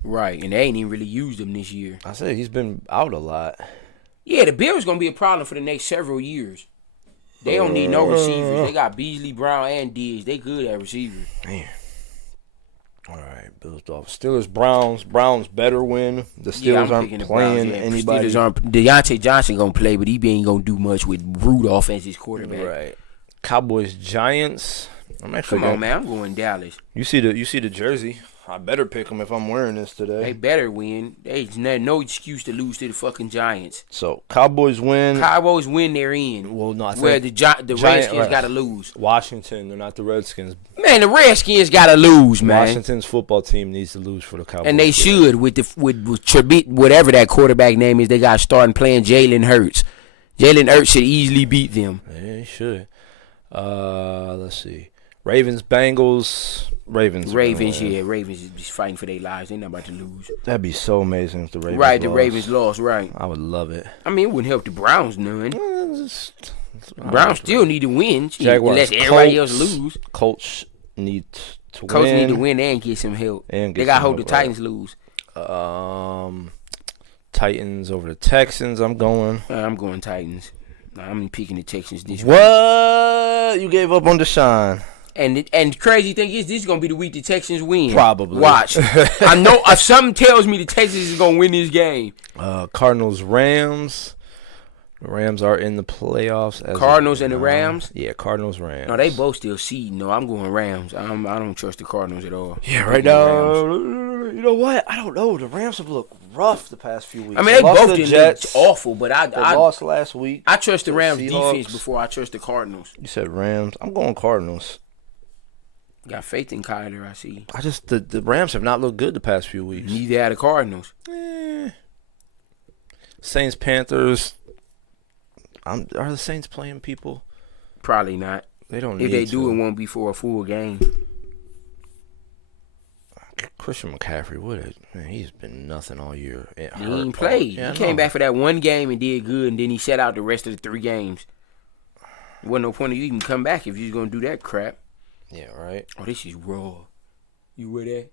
Right, and they ain't even really used him this year. I said he's been out a lot. Yeah, the Bills gonna be a problem for the next several years. They don't need no receivers. They got Beasley, Brown, and Diggs. They good at receivers. Man. All right, Bills, Dolphins, Steelers, Browns. Browns better win. The Steelers aren't picking the playing Browns, yeah. anybody. Steelers aren't. Deontay Johnson gonna play, but he ain't gonna do much with Rudolph as his quarterback. Right. Cowboys, Giants. I'm actually Come on, man. I'm going Dallas. You see the jersey. I better pick them if I'm wearing this today. They better win. There's no excuse to lose to the fucking Giants. So Cowboys win. Cowboys win, they're in. Well, no, I think Where the Redskins right. gotta lose. Washington, they're not the Redskins. Man, the Redskins gotta lose, man. Washington's football team needs to lose for the Cowboys. And they should with Trubisky, whatever that quarterback name is. They got starting playing Jalen Hurts. Jalen Hurts should easily beat them. Yeah, they should. Let's see. Ravens, Bengals. Ravens, yeah. Ravens is just fighting for their lives. They're not about to lose. That'd be so amazing if the Ravens Right, the lost. Ravens lost, right. I would love it. I mean, it wouldn't help the Browns none. Jaguars Browns still need to win. Unless everybody else lose. Colts need to Colts win. need to win and get some help. And get They got to some hope the help, right. Titans lose. Titans over the Texans. I'm going. I'm going Titans. I'm picking the Texans this week. What? You gave up on Deshaun. And the crazy thing is, this is gonna be the week the Texans win. Probably. Watch. I know. Something tells me the Texans is gonna win this game. Cardinals, Rams. The Rams are in the playoffs. Cardinals and the Rams? Yeah, Cardinals, Rams. No, they both still seeding. No, I'm going Rams. I don't trust the Cardinals at all. Yeah, right now. You know what? I don't know. The Rams have looked rough the past few weeks. I mean, they lost both the didn't Jets. look awful, but They I lost last week. I trust the Rams Seahawks. defense before I trust the Cardinals. You said Rams. I'm going Cardinals. Got faith in Kyler, I see. I just the Rams have not looked good the past few weeks. Neither had the Cardinals. Saints, Panthers. Are the Saints playing people? Probably not. They don't. If need they do, to. it won't be for a full game. Christian McCaffrey, man, he's been nothing all year. He ain't played. Yeah, He came back for that one game and did good, and then he sat out the rest of the 3 games. There wasn't no point of you even come back if you was gonna do that crap. Yeah, right. Oh, this is raw. You wear that?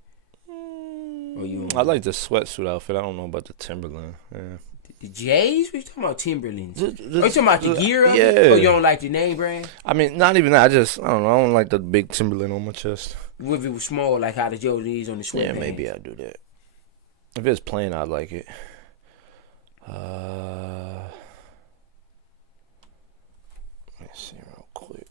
Or you? I like the sweatsuit outfit. I don't know about the Timberland. Yeah. The Jays? What you talking about? Timberlands? The- Are you talking about the gear? On it? yeah. Or you don't like the name brand? I mean, not even that. I don't know. I don't like the big Timberland on my chest. What if it was small, like how the Joes is on the sweatpants? Yeah, maybe I'd do that. If it's plain, I'd like it. Let me see real quick.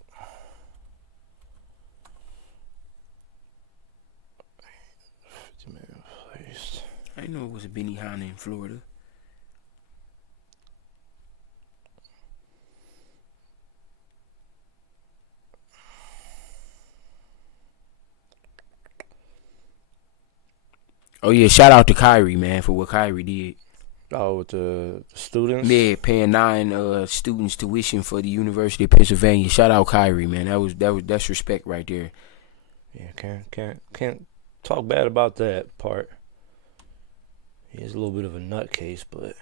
I didn't know it was a Benihana in Florida. Oh yeah, shout out to Kyrie, man, for what Kyrie did. Oh, with the students. Yeah, paying 9 students tuition for the University of Pennsylvania. Shout out Kyrie, man. That's respect right there. Yeah, can't talk bad about that part. He is a little bit of a nutcase, but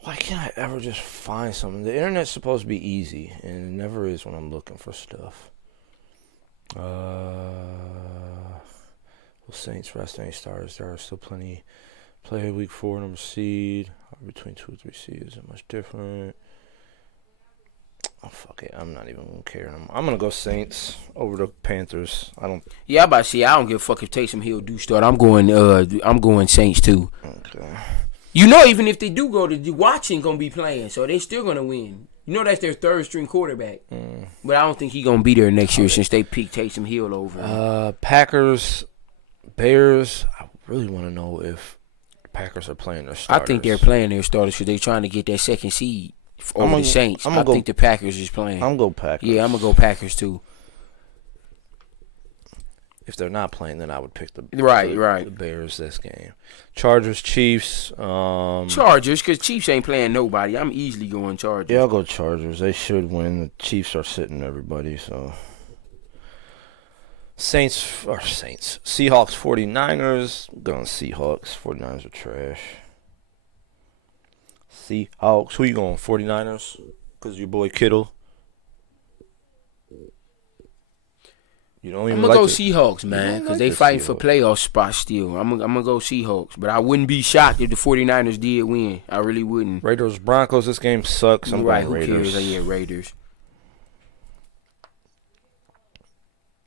why can't I ever just find something? The internet's supposed to be easy, and it never is when I'm looking for stuff. Will Saints rest any stars? There are still plenty. Play week 4, number seed. Between 2 or 3 seeds isn't much different. Oh, fuck it. I'm not even going to care. I'm going to go Saints over the Panthers. Yeah, I'm about to say, I don't give a fuck if Taysom Hill do start. I'm going Saints too. Okay. You know, even if they do go, the Watson going to be playing, so they still going to win. You know that's their third string quarterback. But I don't think he's going to be there next year since they picked Taysom Hill over. Packers, Bears. I really want to know if the Packers are playing their starters. I think they're playing their starters because they're trying to get that second seed over the Saints. I think the Packers is playing. I'm going to go Packers. Yeah, I'm going to go Packers too. If they're not playing, then I would pick the Bears this game. Chargers, Chiefs. Chargers, because Chiefs ain't playing nobody. I'm easily going Chargers. Yeah, I'll go Chargers. They should win. The Chiefs are sitting everybody, so. Seahawks, 49ers. I'm going Seahawks. 49ers are trash. Seahawks. Who you going? 49ers? Because your boy Kittle. You don't even I'm going to go Seahawks, man, because they fighting for playoff spots still. I'm going to go Seahawks. But I wouldn't be shocked if the 49ers did win. I really wouldn't. Raiders, Broncos, this game sucks. I'm going Raiders. Who cares? Yeah, Raiders.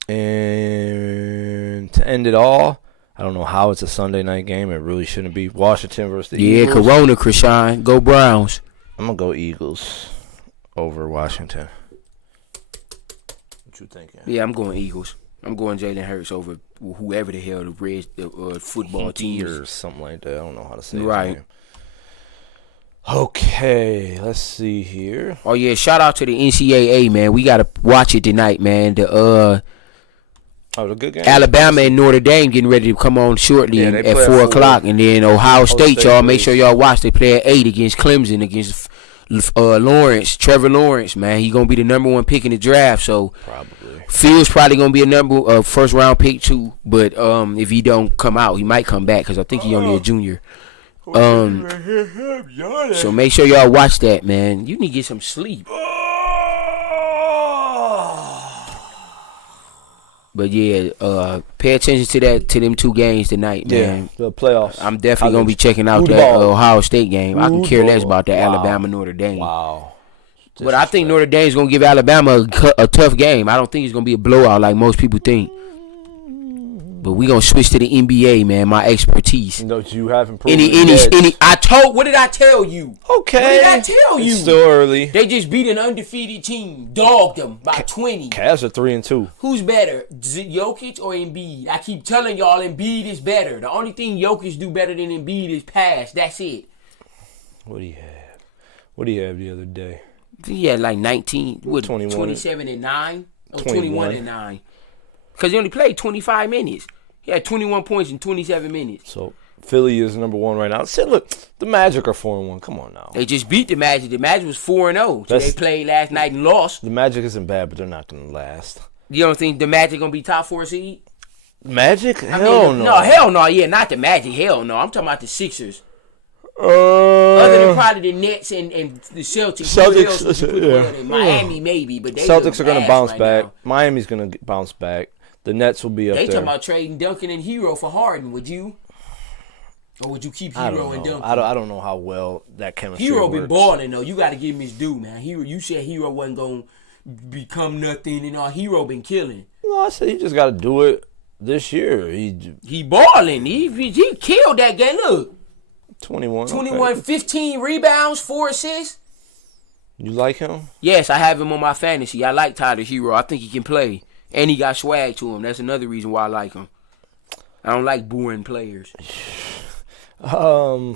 And to end it all, I don't know how it's a Sunday night game. It really shouldn't be. Washington versus the Eagles. Yeah, Corona, Krishan. Go Browns. I'm going to go Eagles over Washington. What you thinking? Yeah, I'm going Eagles. I'm going Jalen Hurts over whoever the hell the football team or something like that. I don't know how to say right. His name. Okay, let's see here. Oh yeah, shout out to the NCAA, man. We gotta watch it tonight, man. The good game. Alabama and Notre Dame getting ready to come on shortly at 4 o'clock, and then Ohio State, y'all make sure y'all watch. They play at 8 against Clemson against Lawrence, Trevor Lawrence, man. He gonna be the number 1 pick in the draft, so probably. Fields probably gonna be a first round pick too. But if he don't come out, he might come back because I think he only a junior. So make sure y'all watch that, man. You need to get some sleep. But yeah, pay attention to them 2 games tonight, man. Yeah, the playoffs. I'm definitely gonna be checking out that Ohio State game. I can care less about the Alabama Notre Dame. Wow. But I think Notre Dame's gonna give Alabama a tough game. I don't think it's gonna be a blowout like most people think. But we gonna switch to the NBA, man. My expertise. No, you haven't proven What did I tell you? Okay. What did I tell you? It's still early. They just beat an undefeated team, dogged them by 20. Cavs are 3-2. Who's better, Jokic or Embiid? I keep telling y'all Embiid is better. The only thing Jokic do better than Embiid is pass. That's it. What do you have? What do you have the other day? He had like 19, 27 and 9, or 21 and 9. Because he only played 25 minutes. He had 21 points in 27 minutes. So Philly is number 1 right now. Say, look, the Magic are 4-1. Come on now. They just beat the Magic. The Magic was 4-0. So they played last night and lost. The Magic isn't bad, but they're not going to last. You don't think the Magic going to be top 4 seed? Magic? Hell no. No, hell no. Yeah, not the Magic. Hell no. I'm talking about the Sixers. Other than probably the Nets and the Celtics. Miami maybe, but Celtics are going to bounce back. Now. Miami's going to bounce back. The Nets will be up there. They talking about trading Duncan and Hero for Harden. Would you? Or would you keep Hero and Duncan? I don't know how well that chemistry Hero works. been balling though. You got to give him his due, man. Hero, you said Hero wasn't going to become nothing, and all Hero been killing. No, I said he just got to do it this year. He balling. He killed that game. Look. 21, 15 rebounds, 4 assists. You like him? Yes, I have him on my fantasy. I like Tyler Hero. I think he can play. And he got swag to him. That's another reason why I like him. I don't like boring players. Yeah,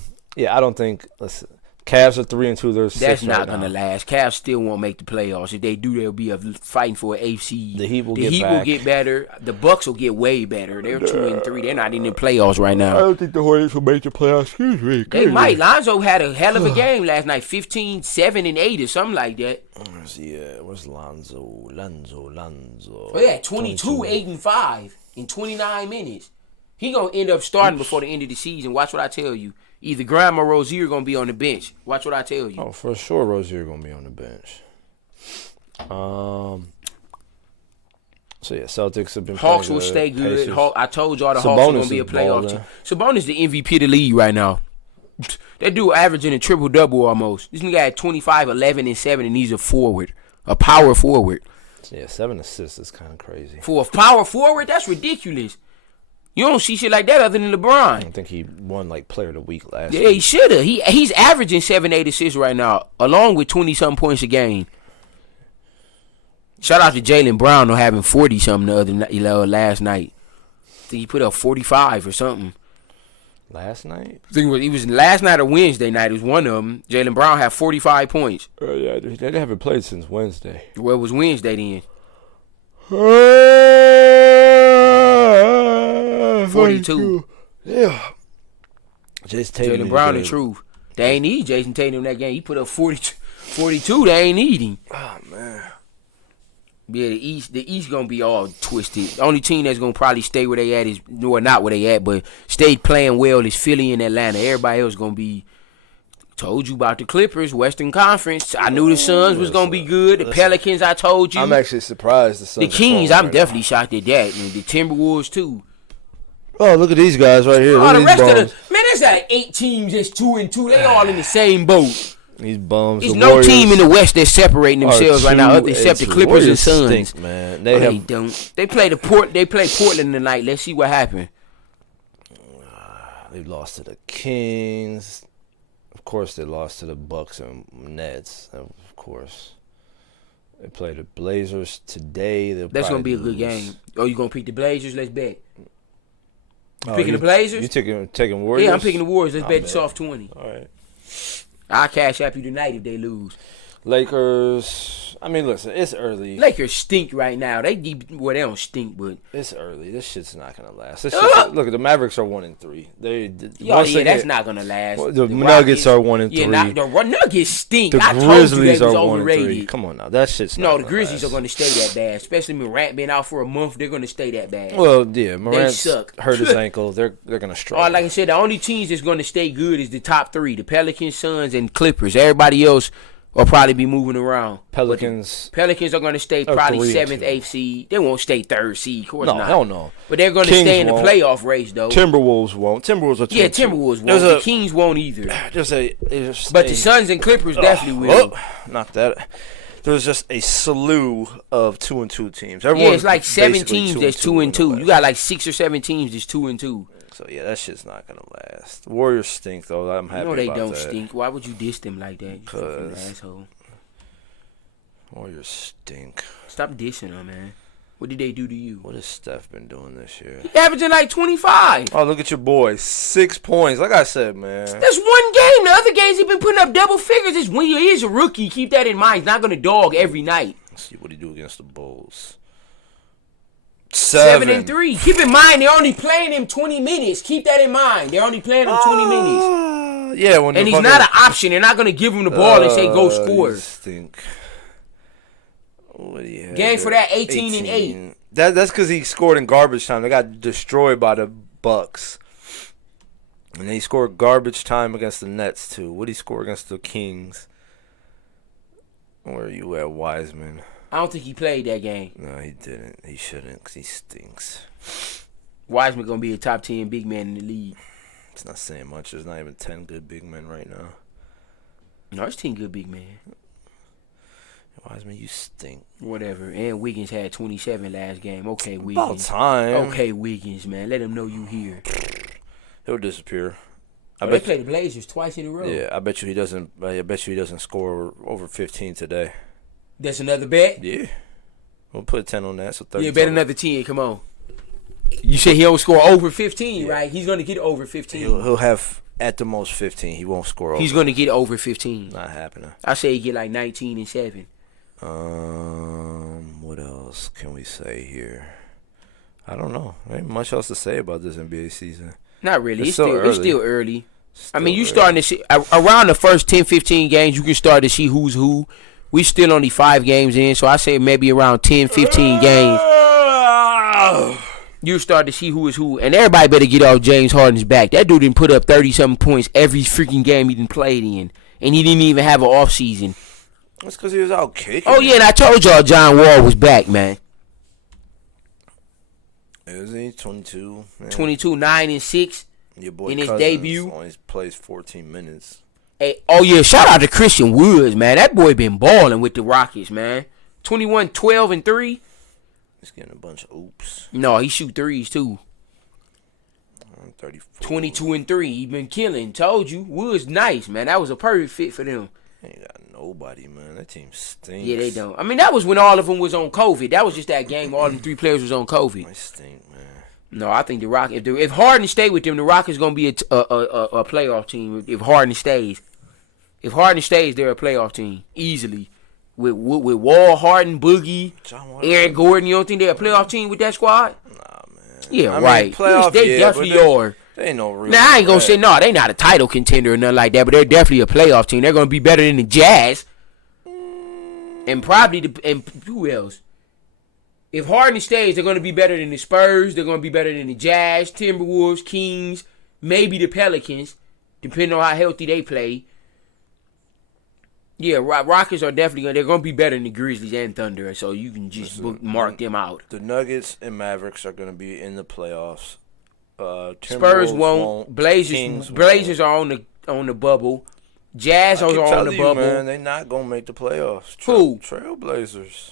I don't think. Listen, Cavs are 3-2. They're 6 That's not right gonna now. last. Cavs still won't make the playoffs. If they do, they'll be fighting for an AFC. The Heat will the get Heat back. will get better. The Bucks will get way better. They're 2-3. They're not in the playoffs right now. don't think the Hornets will make the playoffs. Excuse me. They might. Lonzo had a hell of a game last night. 15, 7, and 8 or something like that. Where's Lonzo? Oh yeah, 22, 8, and 5 in 29 minutes. He gonna end up starting before the end of the season. Watch what I tell you. Either Graham or Rozier gonna be on the bench. Watch what I tell you. Oh, for sure, Rozier gonna be on the bench. So yeah, Celtics have been. Hawks will good. stay good. Pacers. I told y'all the Hawks are gonna be a playoff team. Sabonis the MVP of the league right now. That dude averaging a triple double almost. This nigga had 25, 11, and 7, and he's a forward, a power forward. Yeah, 7 assists is kind of crazy. For a power forward, that's ridiculous. You don't see shit like that other than LeBron. I think he won like Player of the Week last Yeah, he week. should have. He's averaging 7, 8 assists right now, along with 20-something points a game. Shout out to Jaylen Brown for having 40-something the other night, last night. I think he put up 45 or something. Last night? I think it was last night or Wednesday night. It was one of them. Jaylen Brown had 45 points. Yeah, they haven't played since Wednesday. Well, it was Wednesday then. 42. Yeah. Jason Tatum. Jaylen Brown, the truth. They ain't need Jason Tatum in that game. He put up 42. They ain't need him. Oh, man. Yeah, the East gonna be all twisted. The only team that's gonna probably stay where they at is, or not where they at, but stay playing well is Philly and Atlanta. Everybody else gonna be. Told you about the Clippers, Western Conference. I knew the Suns was gonna be good. The Pelicans, I told you. I'm actually surprised the Suns. The Kings, I'm definitely shocked at that. And the Timberwolves too. Oh, look at these guys right here. Oh, Look the at rest these of bums. the man, there's like 8 teams that's 2-2. They all in the same boat. These bums. There's the no Warriors team in the West that's separating themselves right now, except the 2-2. Clippers Warriors and Suns. stink, man. They don't. They play Portland tonight. Let's see what happens. They lost to the Kings. Of course, they lost to the Bucks and Nets. Of course, they play the Blazers today. That's gonna be a good game. Oh, you gonna pick the Blazers? Let's bet. You Oh, picking the Blazers? You taking Warriors? Yeah, I'm picking the Warriors. Let's bet bet. soft 20. All right. I'll cash app you tonight if they lose. Lakers. I mean, listen, it's early. Lakers stink right now. They don't stink, but It's early. This shit's not gonna last. This Uh! look, the Mavericks are 1-3. that's not gonna last. The Nuggets are 1-3. Yeah, the Nuggets stink. The I told you Grizzlies they was are 1-3. overrated. Come on now, that shit's not. No, the gonna Grizzlies last. are going to stay that bad. Especially Morant being out for a month, they're going to stay that bad. Well, yeah, Morant suck. hurt his ankle. They're gonna struggle. Like I said, the only teams that's going to stay good is the top 3: the Pelicans, Suns, and Clippers. Everybody else will probably be moving around. Pelicans. Pelicans are going to stay Are probably 3-2. 7th, 8th seed. They won't stay 3rd seed, of course No, not. hell no. But they're going to Kings stay in the won't. playoff race, though. Timberwolves won't. Timberwolves are 2-2. Yeah, Timberwolves won't. There's The a- Kings won't either. But The Suns and Clippers definitely will. Not that. There's just a slew of 2-2 teams. Yeah, Everyone's it's like 7 basically teams that's 2-2 in 2-2. the You West. got like 6 or 7 teams that's 2-2. So yeah, that shit's not gonna last. The Warriors stink though. I'm happy No, they about don't that. stink. Why would you diss them like that? You fucking 'Cause- asshole. Warriors stink. Stop dissing them, man. What did they do to you? What has Steph been doing this year? He averaging like 25. Oh, look at your boy. 6 points. Like I said, man. That's one game. The other games he been putting up double figures. It's when he is a rookie. Keep that in mind. He's not gonna dog every night. Let's see what he do against the Bulls. 7-3. Keep in mind they're only playing him 20 minutes. Keep that in mind. They're only playing him 20 minutes. Yeah, when And the he's fucking- not an option. They're not gonna give him the ball and say go score. you stink. What do you have Game for there? that 18 and 8. That's because he scored in garbage time. They got destroyed by the Bucks. And then he scored garbage time against the Nets, too. What did he score against the Kings? Where are you at, Wiseman? I don't think he played that game. No, he didn't. He shouldn't because he stinks. Wiseman gonna be a top 10 big man in the league. It's not saying much. There's not even 10 good big men right now. No, it's 10 good big man. Wiseman, you stink. Whatever. And Wiggins had 27 last game. Okay, About Wiggins. time. Okay, Wiggins, man. Let him know you here. He'll disappear. They play the Blazers twice in a row. Yeah, I bet you he doesn't. I bet you he doesn't score over 15 today. That's another bet? Yeah, we'll put 10 on that. So 30. Yeah, bet another 10. Come on. You said he don't score over 15, right? He's going to get over 15. He'll have at the most 15. He won't score over. He's going to get over 15. Not happening. I say he get like 19 and 7. What else can we say here? I don't know. There ain't much else to say about this NBA season. Not really. It's still still early. I mean, you Still starting to see around the first 10, 15 games, you can start to see who's who. We still only 5 games in, so I say maybe around 10, 15 games. You start to see who is who, and everybody better get off James Harden's back. That dude didn't put up 30-something points every freaking game he didn't played in, and he didn't even have an off season. That's because he was out kicking. Oh yeah, and I told y'all John Wall was back, man. Is he 22? Man. 22, 9 and 6 Your boy in his Cousins debut. only plays 14 minutes. Hey, oh yeah, shout out to Christian Woods, man. That boy been balling with the Rockets, man. 21, 12 and 3. He's getting a bunch of oops. No, he shoot threes too. 34. 22 and 3. He been killing. Told you, Woods nice, man. That was a perfect fit for them. Ain't got nobody, man. That team stinks. Yeah, they don't. I mean, that was when all of them was on COVID. That was just that game. All them 3 players was on COVID. They stink, man. No, I think the Rockets. If Harden stay with them, the Rockets gonna be a playoff team. If Harden stays, they're a playoff team easily. With Wall, Harden, Boogie, Aaron Gordon, you don't think they're a playoff team with that squad? Nah, man. Yeah, I mean, right. playoff, They definitely are. They ain't no real. Now I ain't gonna say no. They not a title contender or nothing like that, but they're definitely a playoff team. They're gonna be better than the Jazz, and probably and who else? If Harden stays, they're gonna be better than the Spurs. They're gonna be better than the Jazz, Timberwolves, Kings, maybe the Pelicans, depending on how healthy they play. Yeah, Rockets are definitely they're gonna be better than the Grizzlies and Thunder, so you can just mark them out. The Nuggets and Mavericks are gonna be in the playoffs. Spurs won't. Blazers are on the bubble. Jazz are on the bubble. Man, they not gonna make the playoffs. Who? Trailblazers.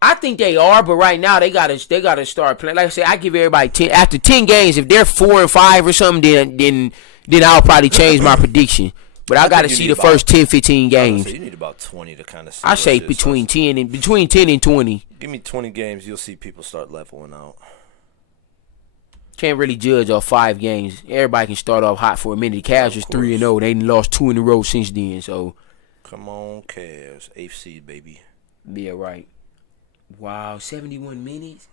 I think they are, but right now they gotta start playing. Like I said, I give everybody 10 after 10 games. If they're 4 and 5 or something, then I'll probably change my prediction. But I gotta see the first 10, 15 games. You need about 20 to kind of see. I say between 10 and 20. Give me 20 games, you'll see people start leveling out. Can't really judge off 5 games. Everybody can start off hot for a minute. The Cavs is 3-0. They lost 2 in a row since then. So come on, Cavs, 8th seed, baby. Yeah, right. Wow, 71 minutes.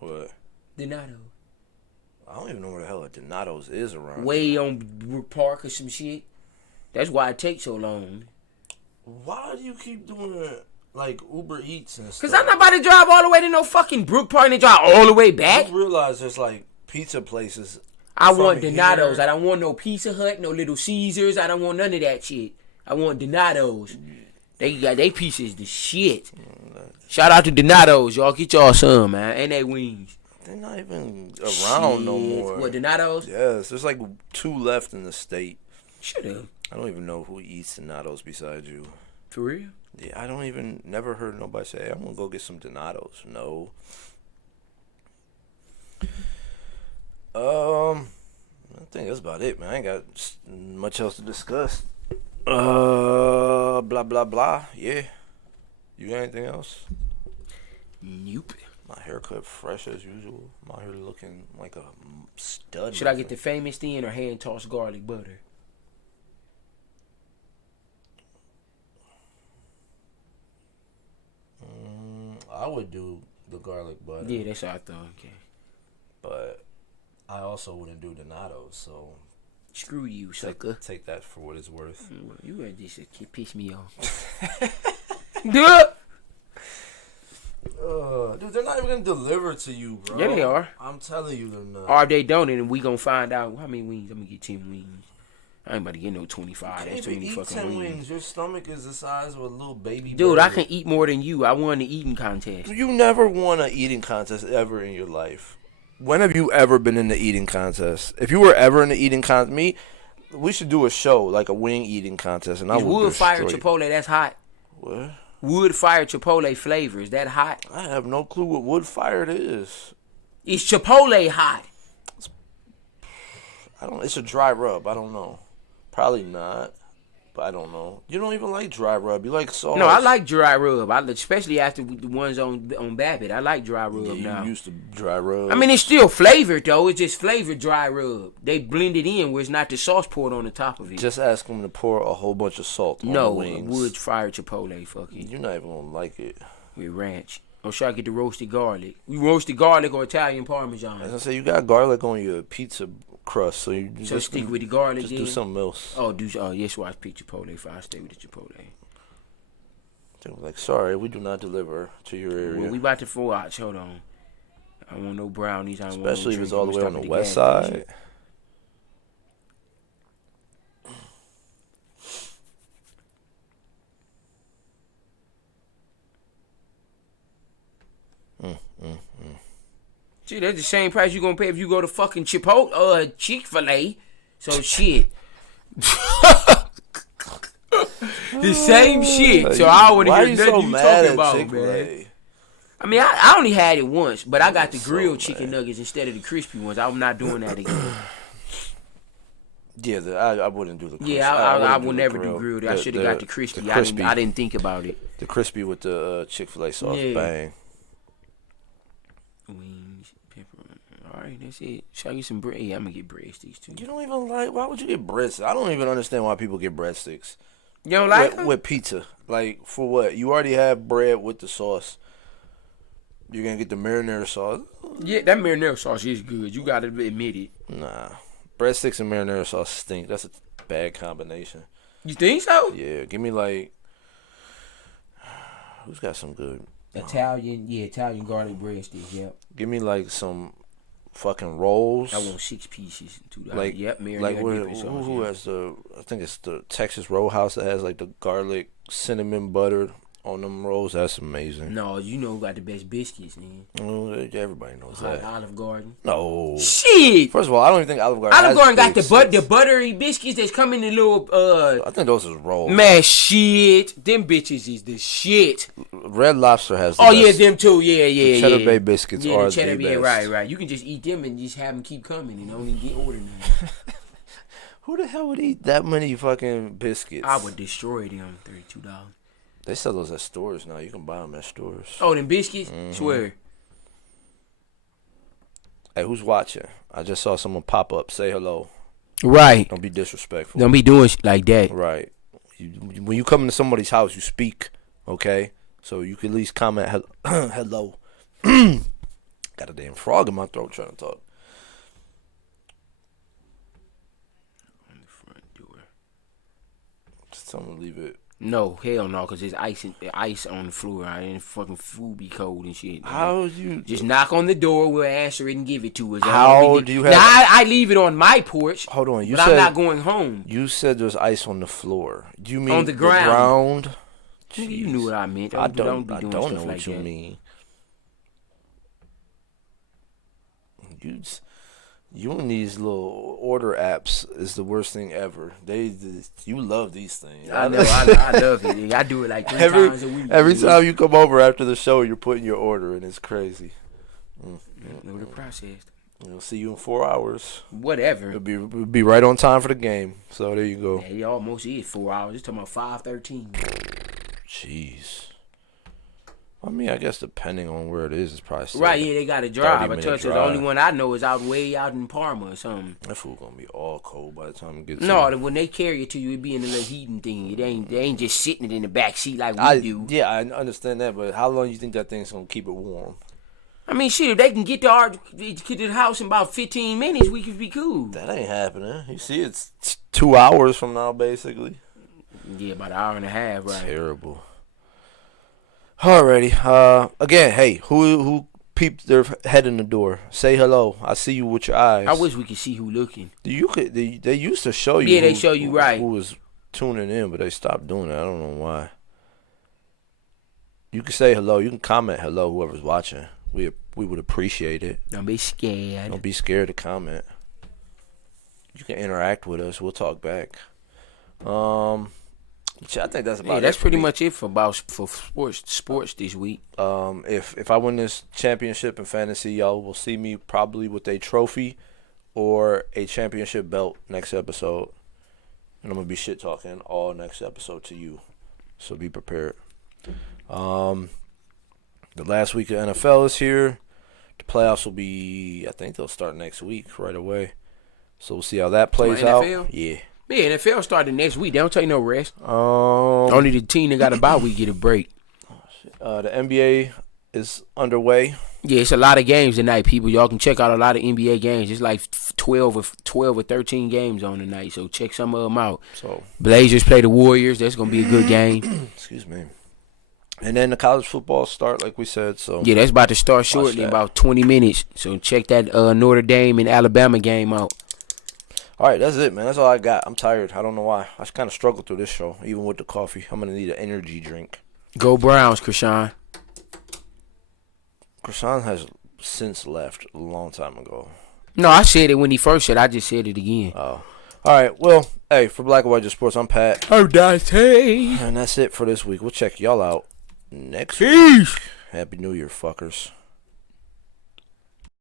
What? Donato. I don't even know where the hell a Donato's is around. Way on Brook Park or some shit. That's why it takes so long. Why do you keep doing it like Uber Eats and stuff? Because I'm not about to drive all the way to no fucking Brook Park and drive all the way back. You realize there's like pizza places. I want Donato's. I don't want no Pizza Hut, no Little Caesars. I don't want none of that shit. I want Donato's. They pieces the shit. Shout out to Donato's. Y'all get y'all some, man. And they wings. They're not even around no more. What, Donato's? Yes, there's like 2 left in the state. Shut up. I don't even know who eats Donato's besides you. For real? Yeah, I don't even, never heard nobody say, hey, I'm going to go get some Donato's. No. I think that's about it, man. I ain't got much else to discuss. Blah, blah, blah. Yeah. You got anything else? Nope. My haircut fresh as usual. I'm out here looking like a stud. Should I get the famous thin or hand tossed garlic butter? I would do the garlic butter. Yeah, that's what I thought. Okay. But I also wouldn't do Donato's, so screw you, sucker. Take that for what it's worth. You ready just to piss me off? Dude, they're not even gonna deliver to you, bro. Yeah, they are. I'm telling you, they're not. Or if they don't, and we gonna find out how many wings. I'm gonna get 10 wings. I ain't about to get no 25. That's too many fucking 10 wings. Your stomach is the size of a little baby. Dude, burger. I can eat more than you. I won the eating contest. You never won an eating contest ever in your life. When have you ever been in the eating contest? If you were ever in the eating contest, we should do a show, like a wing eating contest, and I would wood fire Chipotle, that's hot. What? Wood fire Chipotle flavor, is that hot? I have no clue what wood fired is. Is Chipotle hot? It's a dry rub. I don't know. Probably not. But I don't know. You don't even like dry rub. You like sauce. No, I like dry rub. Especially after the ones on Babbitt. I like dry rub Yeah, now. you used to dry rub. I mean, it's still flavored though. It's just flavored dry rub. They blend it in where it's not the sauce poured on the top of it. Just ask them to pour a whole bunch of salt on the wings. Wood fried chipotle. Fuck it. You're not even gonna like it. With ranch. Or should I get the roasted garlic? We roasted garlic or Italian Parmesan. As I say, you got garlic on your pizza crust, so you So just stick with the garlic. Just then? do something else. Oh, yes, why I pick Chipotle if I stay with the Chipotle. They're like, sorry, we do not deliver to your area. Well, we about to four out. Hold on. I don't want no brownies. I don't Especially if want no it's all the way on drink. the I'm west stopping at the side. gas Gee, that's the same price you gonna pay if you go to fucking Chipotle, Chick-fil-A. So shit. The same shit. So I would hear nothing you talking about, man. I mean, I only had it once, but I got the grilled chicken nuggets instead of the crispy ones. I'm not doing that again. Yeah, I wouldn't do the crispy. Yeah, I would never do grilled. I should have got the crispy. I didn't think about it. The crispy with the Chick-fil-A sauce, bang. Wings, pepper. All right, that's it. Should I get some bread? Yeah, I'm gonna get breadsticks too. You don't even like. Why would you get breadsticks? I don't even understand why people get breadsticks. You don't like them? With pizza? Like for what? You already have bread with the sauce. You're gonna get the marinara sauce. Yeah, that marinara sauce is good. You gotta admit it. Nah, breadsticks and marinara sauce stink. That's a bad combination. You think so? Yeah, give me like. Who's got some good? Italian garlic breadsticks. Yep. Give me like some fucking rolls. I want 6 pieces. $2. Like yep, marinara like dipping sauce. who has the? I think it's the Texas Roadhouse that has like the garlic cinnamon butter on them rolls. That's amazing. No, you know who got the best biscuits, man. Oh, everybody knows that. Olive Garden. No. Shit. First of all, I don't even think Olive Garden. Olive Garden got has the buttery biscuits that's come in the little I think those is rolls. Man, shit. Them bitches is the shit. Red Lobster has. The Oh best. yeah, them too. Yeah. The Cheddar Bay biscuits yeah, are the Cheddar the Bay. best. Right. You can just eat them and just have them keep coming and only get ordered now. Who the hell would eat that many fucking biscuits? I would destroy them. $32. They sell those at stores now. You can buy them at stores. Oh, them biscuits? Mm-hmm. Swear. Hey, who's watching? I just saw someone pop up. Say hello. Right. Don't be disrespectful. Don't be doing shit like that. Right. When you come into somebody's house, you speak. Okay. So you can at least comment hello. Got a damn frog in my throat trying to talk. On the front door. Just tell them to leave it. No, hell no, because there's ice on the floor. And fucking food be cold and shit. How you Just knock on the door, we'll answer it and give it to us. How do you have? Now, I leave it on my porch. Hold on, but I'm not going home. You said there's ice on the floor. Do you mean On the ground. Jeez. You knew what I meant. I don't be doing know stuff what like you that. mean. You and these little order apps is the worst thing ever. You love these things. I know. I love it. I do it like 3 times a week. Every time you come over after the show, you're putting your order, and it's crazy. Know the process. We'll see you in 4 hours. Whatever. We'll be right on time for the game. So there you go. Yeah, it almost is 4 hours. It's talking about 5:13. Jeez. I mean, I guess depending on where it is, it's probably still Right, yeah, they got to drive. I 30-minute tell you, the drive. only one I know is way out in Parma or something. That food gonna be all cold by the time it gets. No, in. when they carry it to you, it be in a little heating thing. They ain't just sitting it in the back seat like we do. Yeah, I understand that, but how long do you think that thing's gonna keep it warm? I mean, shit, if they can get to the house in about 15 minutes, we could be cool. That ain't happening. You see, it's 2 hours from now, basically. Yeah, about an hour and a half, right? Terrible. Alrighty. Again, hey, who peeped their head in the door? Say hello. I see you with your eyes. I wish we could see who looking. They used to show you. Yeah, they show you right. Who was tuning in, but they stopped doing that. I don't know why. You can say hello. You can comment hello. Whoever's watching, we would appreciate it. Don't be scared. Don't be scared to comment. You can interact with us. We'll talk back. I think that's about it. Yeah, that's for pretty me. much it for sports this week. If I win this championship in fantasy, y'all will see me probably with a trophy or a championship belt next episode. And I'm gonna be shit talking all next episode to you. So be prepared. The last week of NFL is here. The playoffs will be, I think they'll start next week right away. So we'll see how that plays out. NFL? Yeah. Yeah, NFL started next week. They don't take no rest. Um, Only the team that got a bye week get a break. the NBA is underway. Yeah, it's a lot of games tonight, people. Y'all can check out a lot of NBA games. It's like 12 or 13 games on tonight, so check some of them out. So Blazers play the Warriors. That's going to be a good game. excuse me. And then the college football start, like we said. So Yeah, that's about to start shortly in that. about 20 minutes. So check that Notre Dame and Alabama game out. All right, that's it, man. That's all I got. I'm tired. I don't know why. I kind of struggled through this show, even with the coffee. I'm gonna need an energy drink. Go Browns, Krishan. Krishan has since left a long time ago. No, I said it when he first said it. I just said it again. Oh. All right. Well, hey, for Black and White Just Sports, I'm Pat. Oh, Dante. And that's it for this week. We'll check y'all out next Peace. week. Happy New Year, fuckers.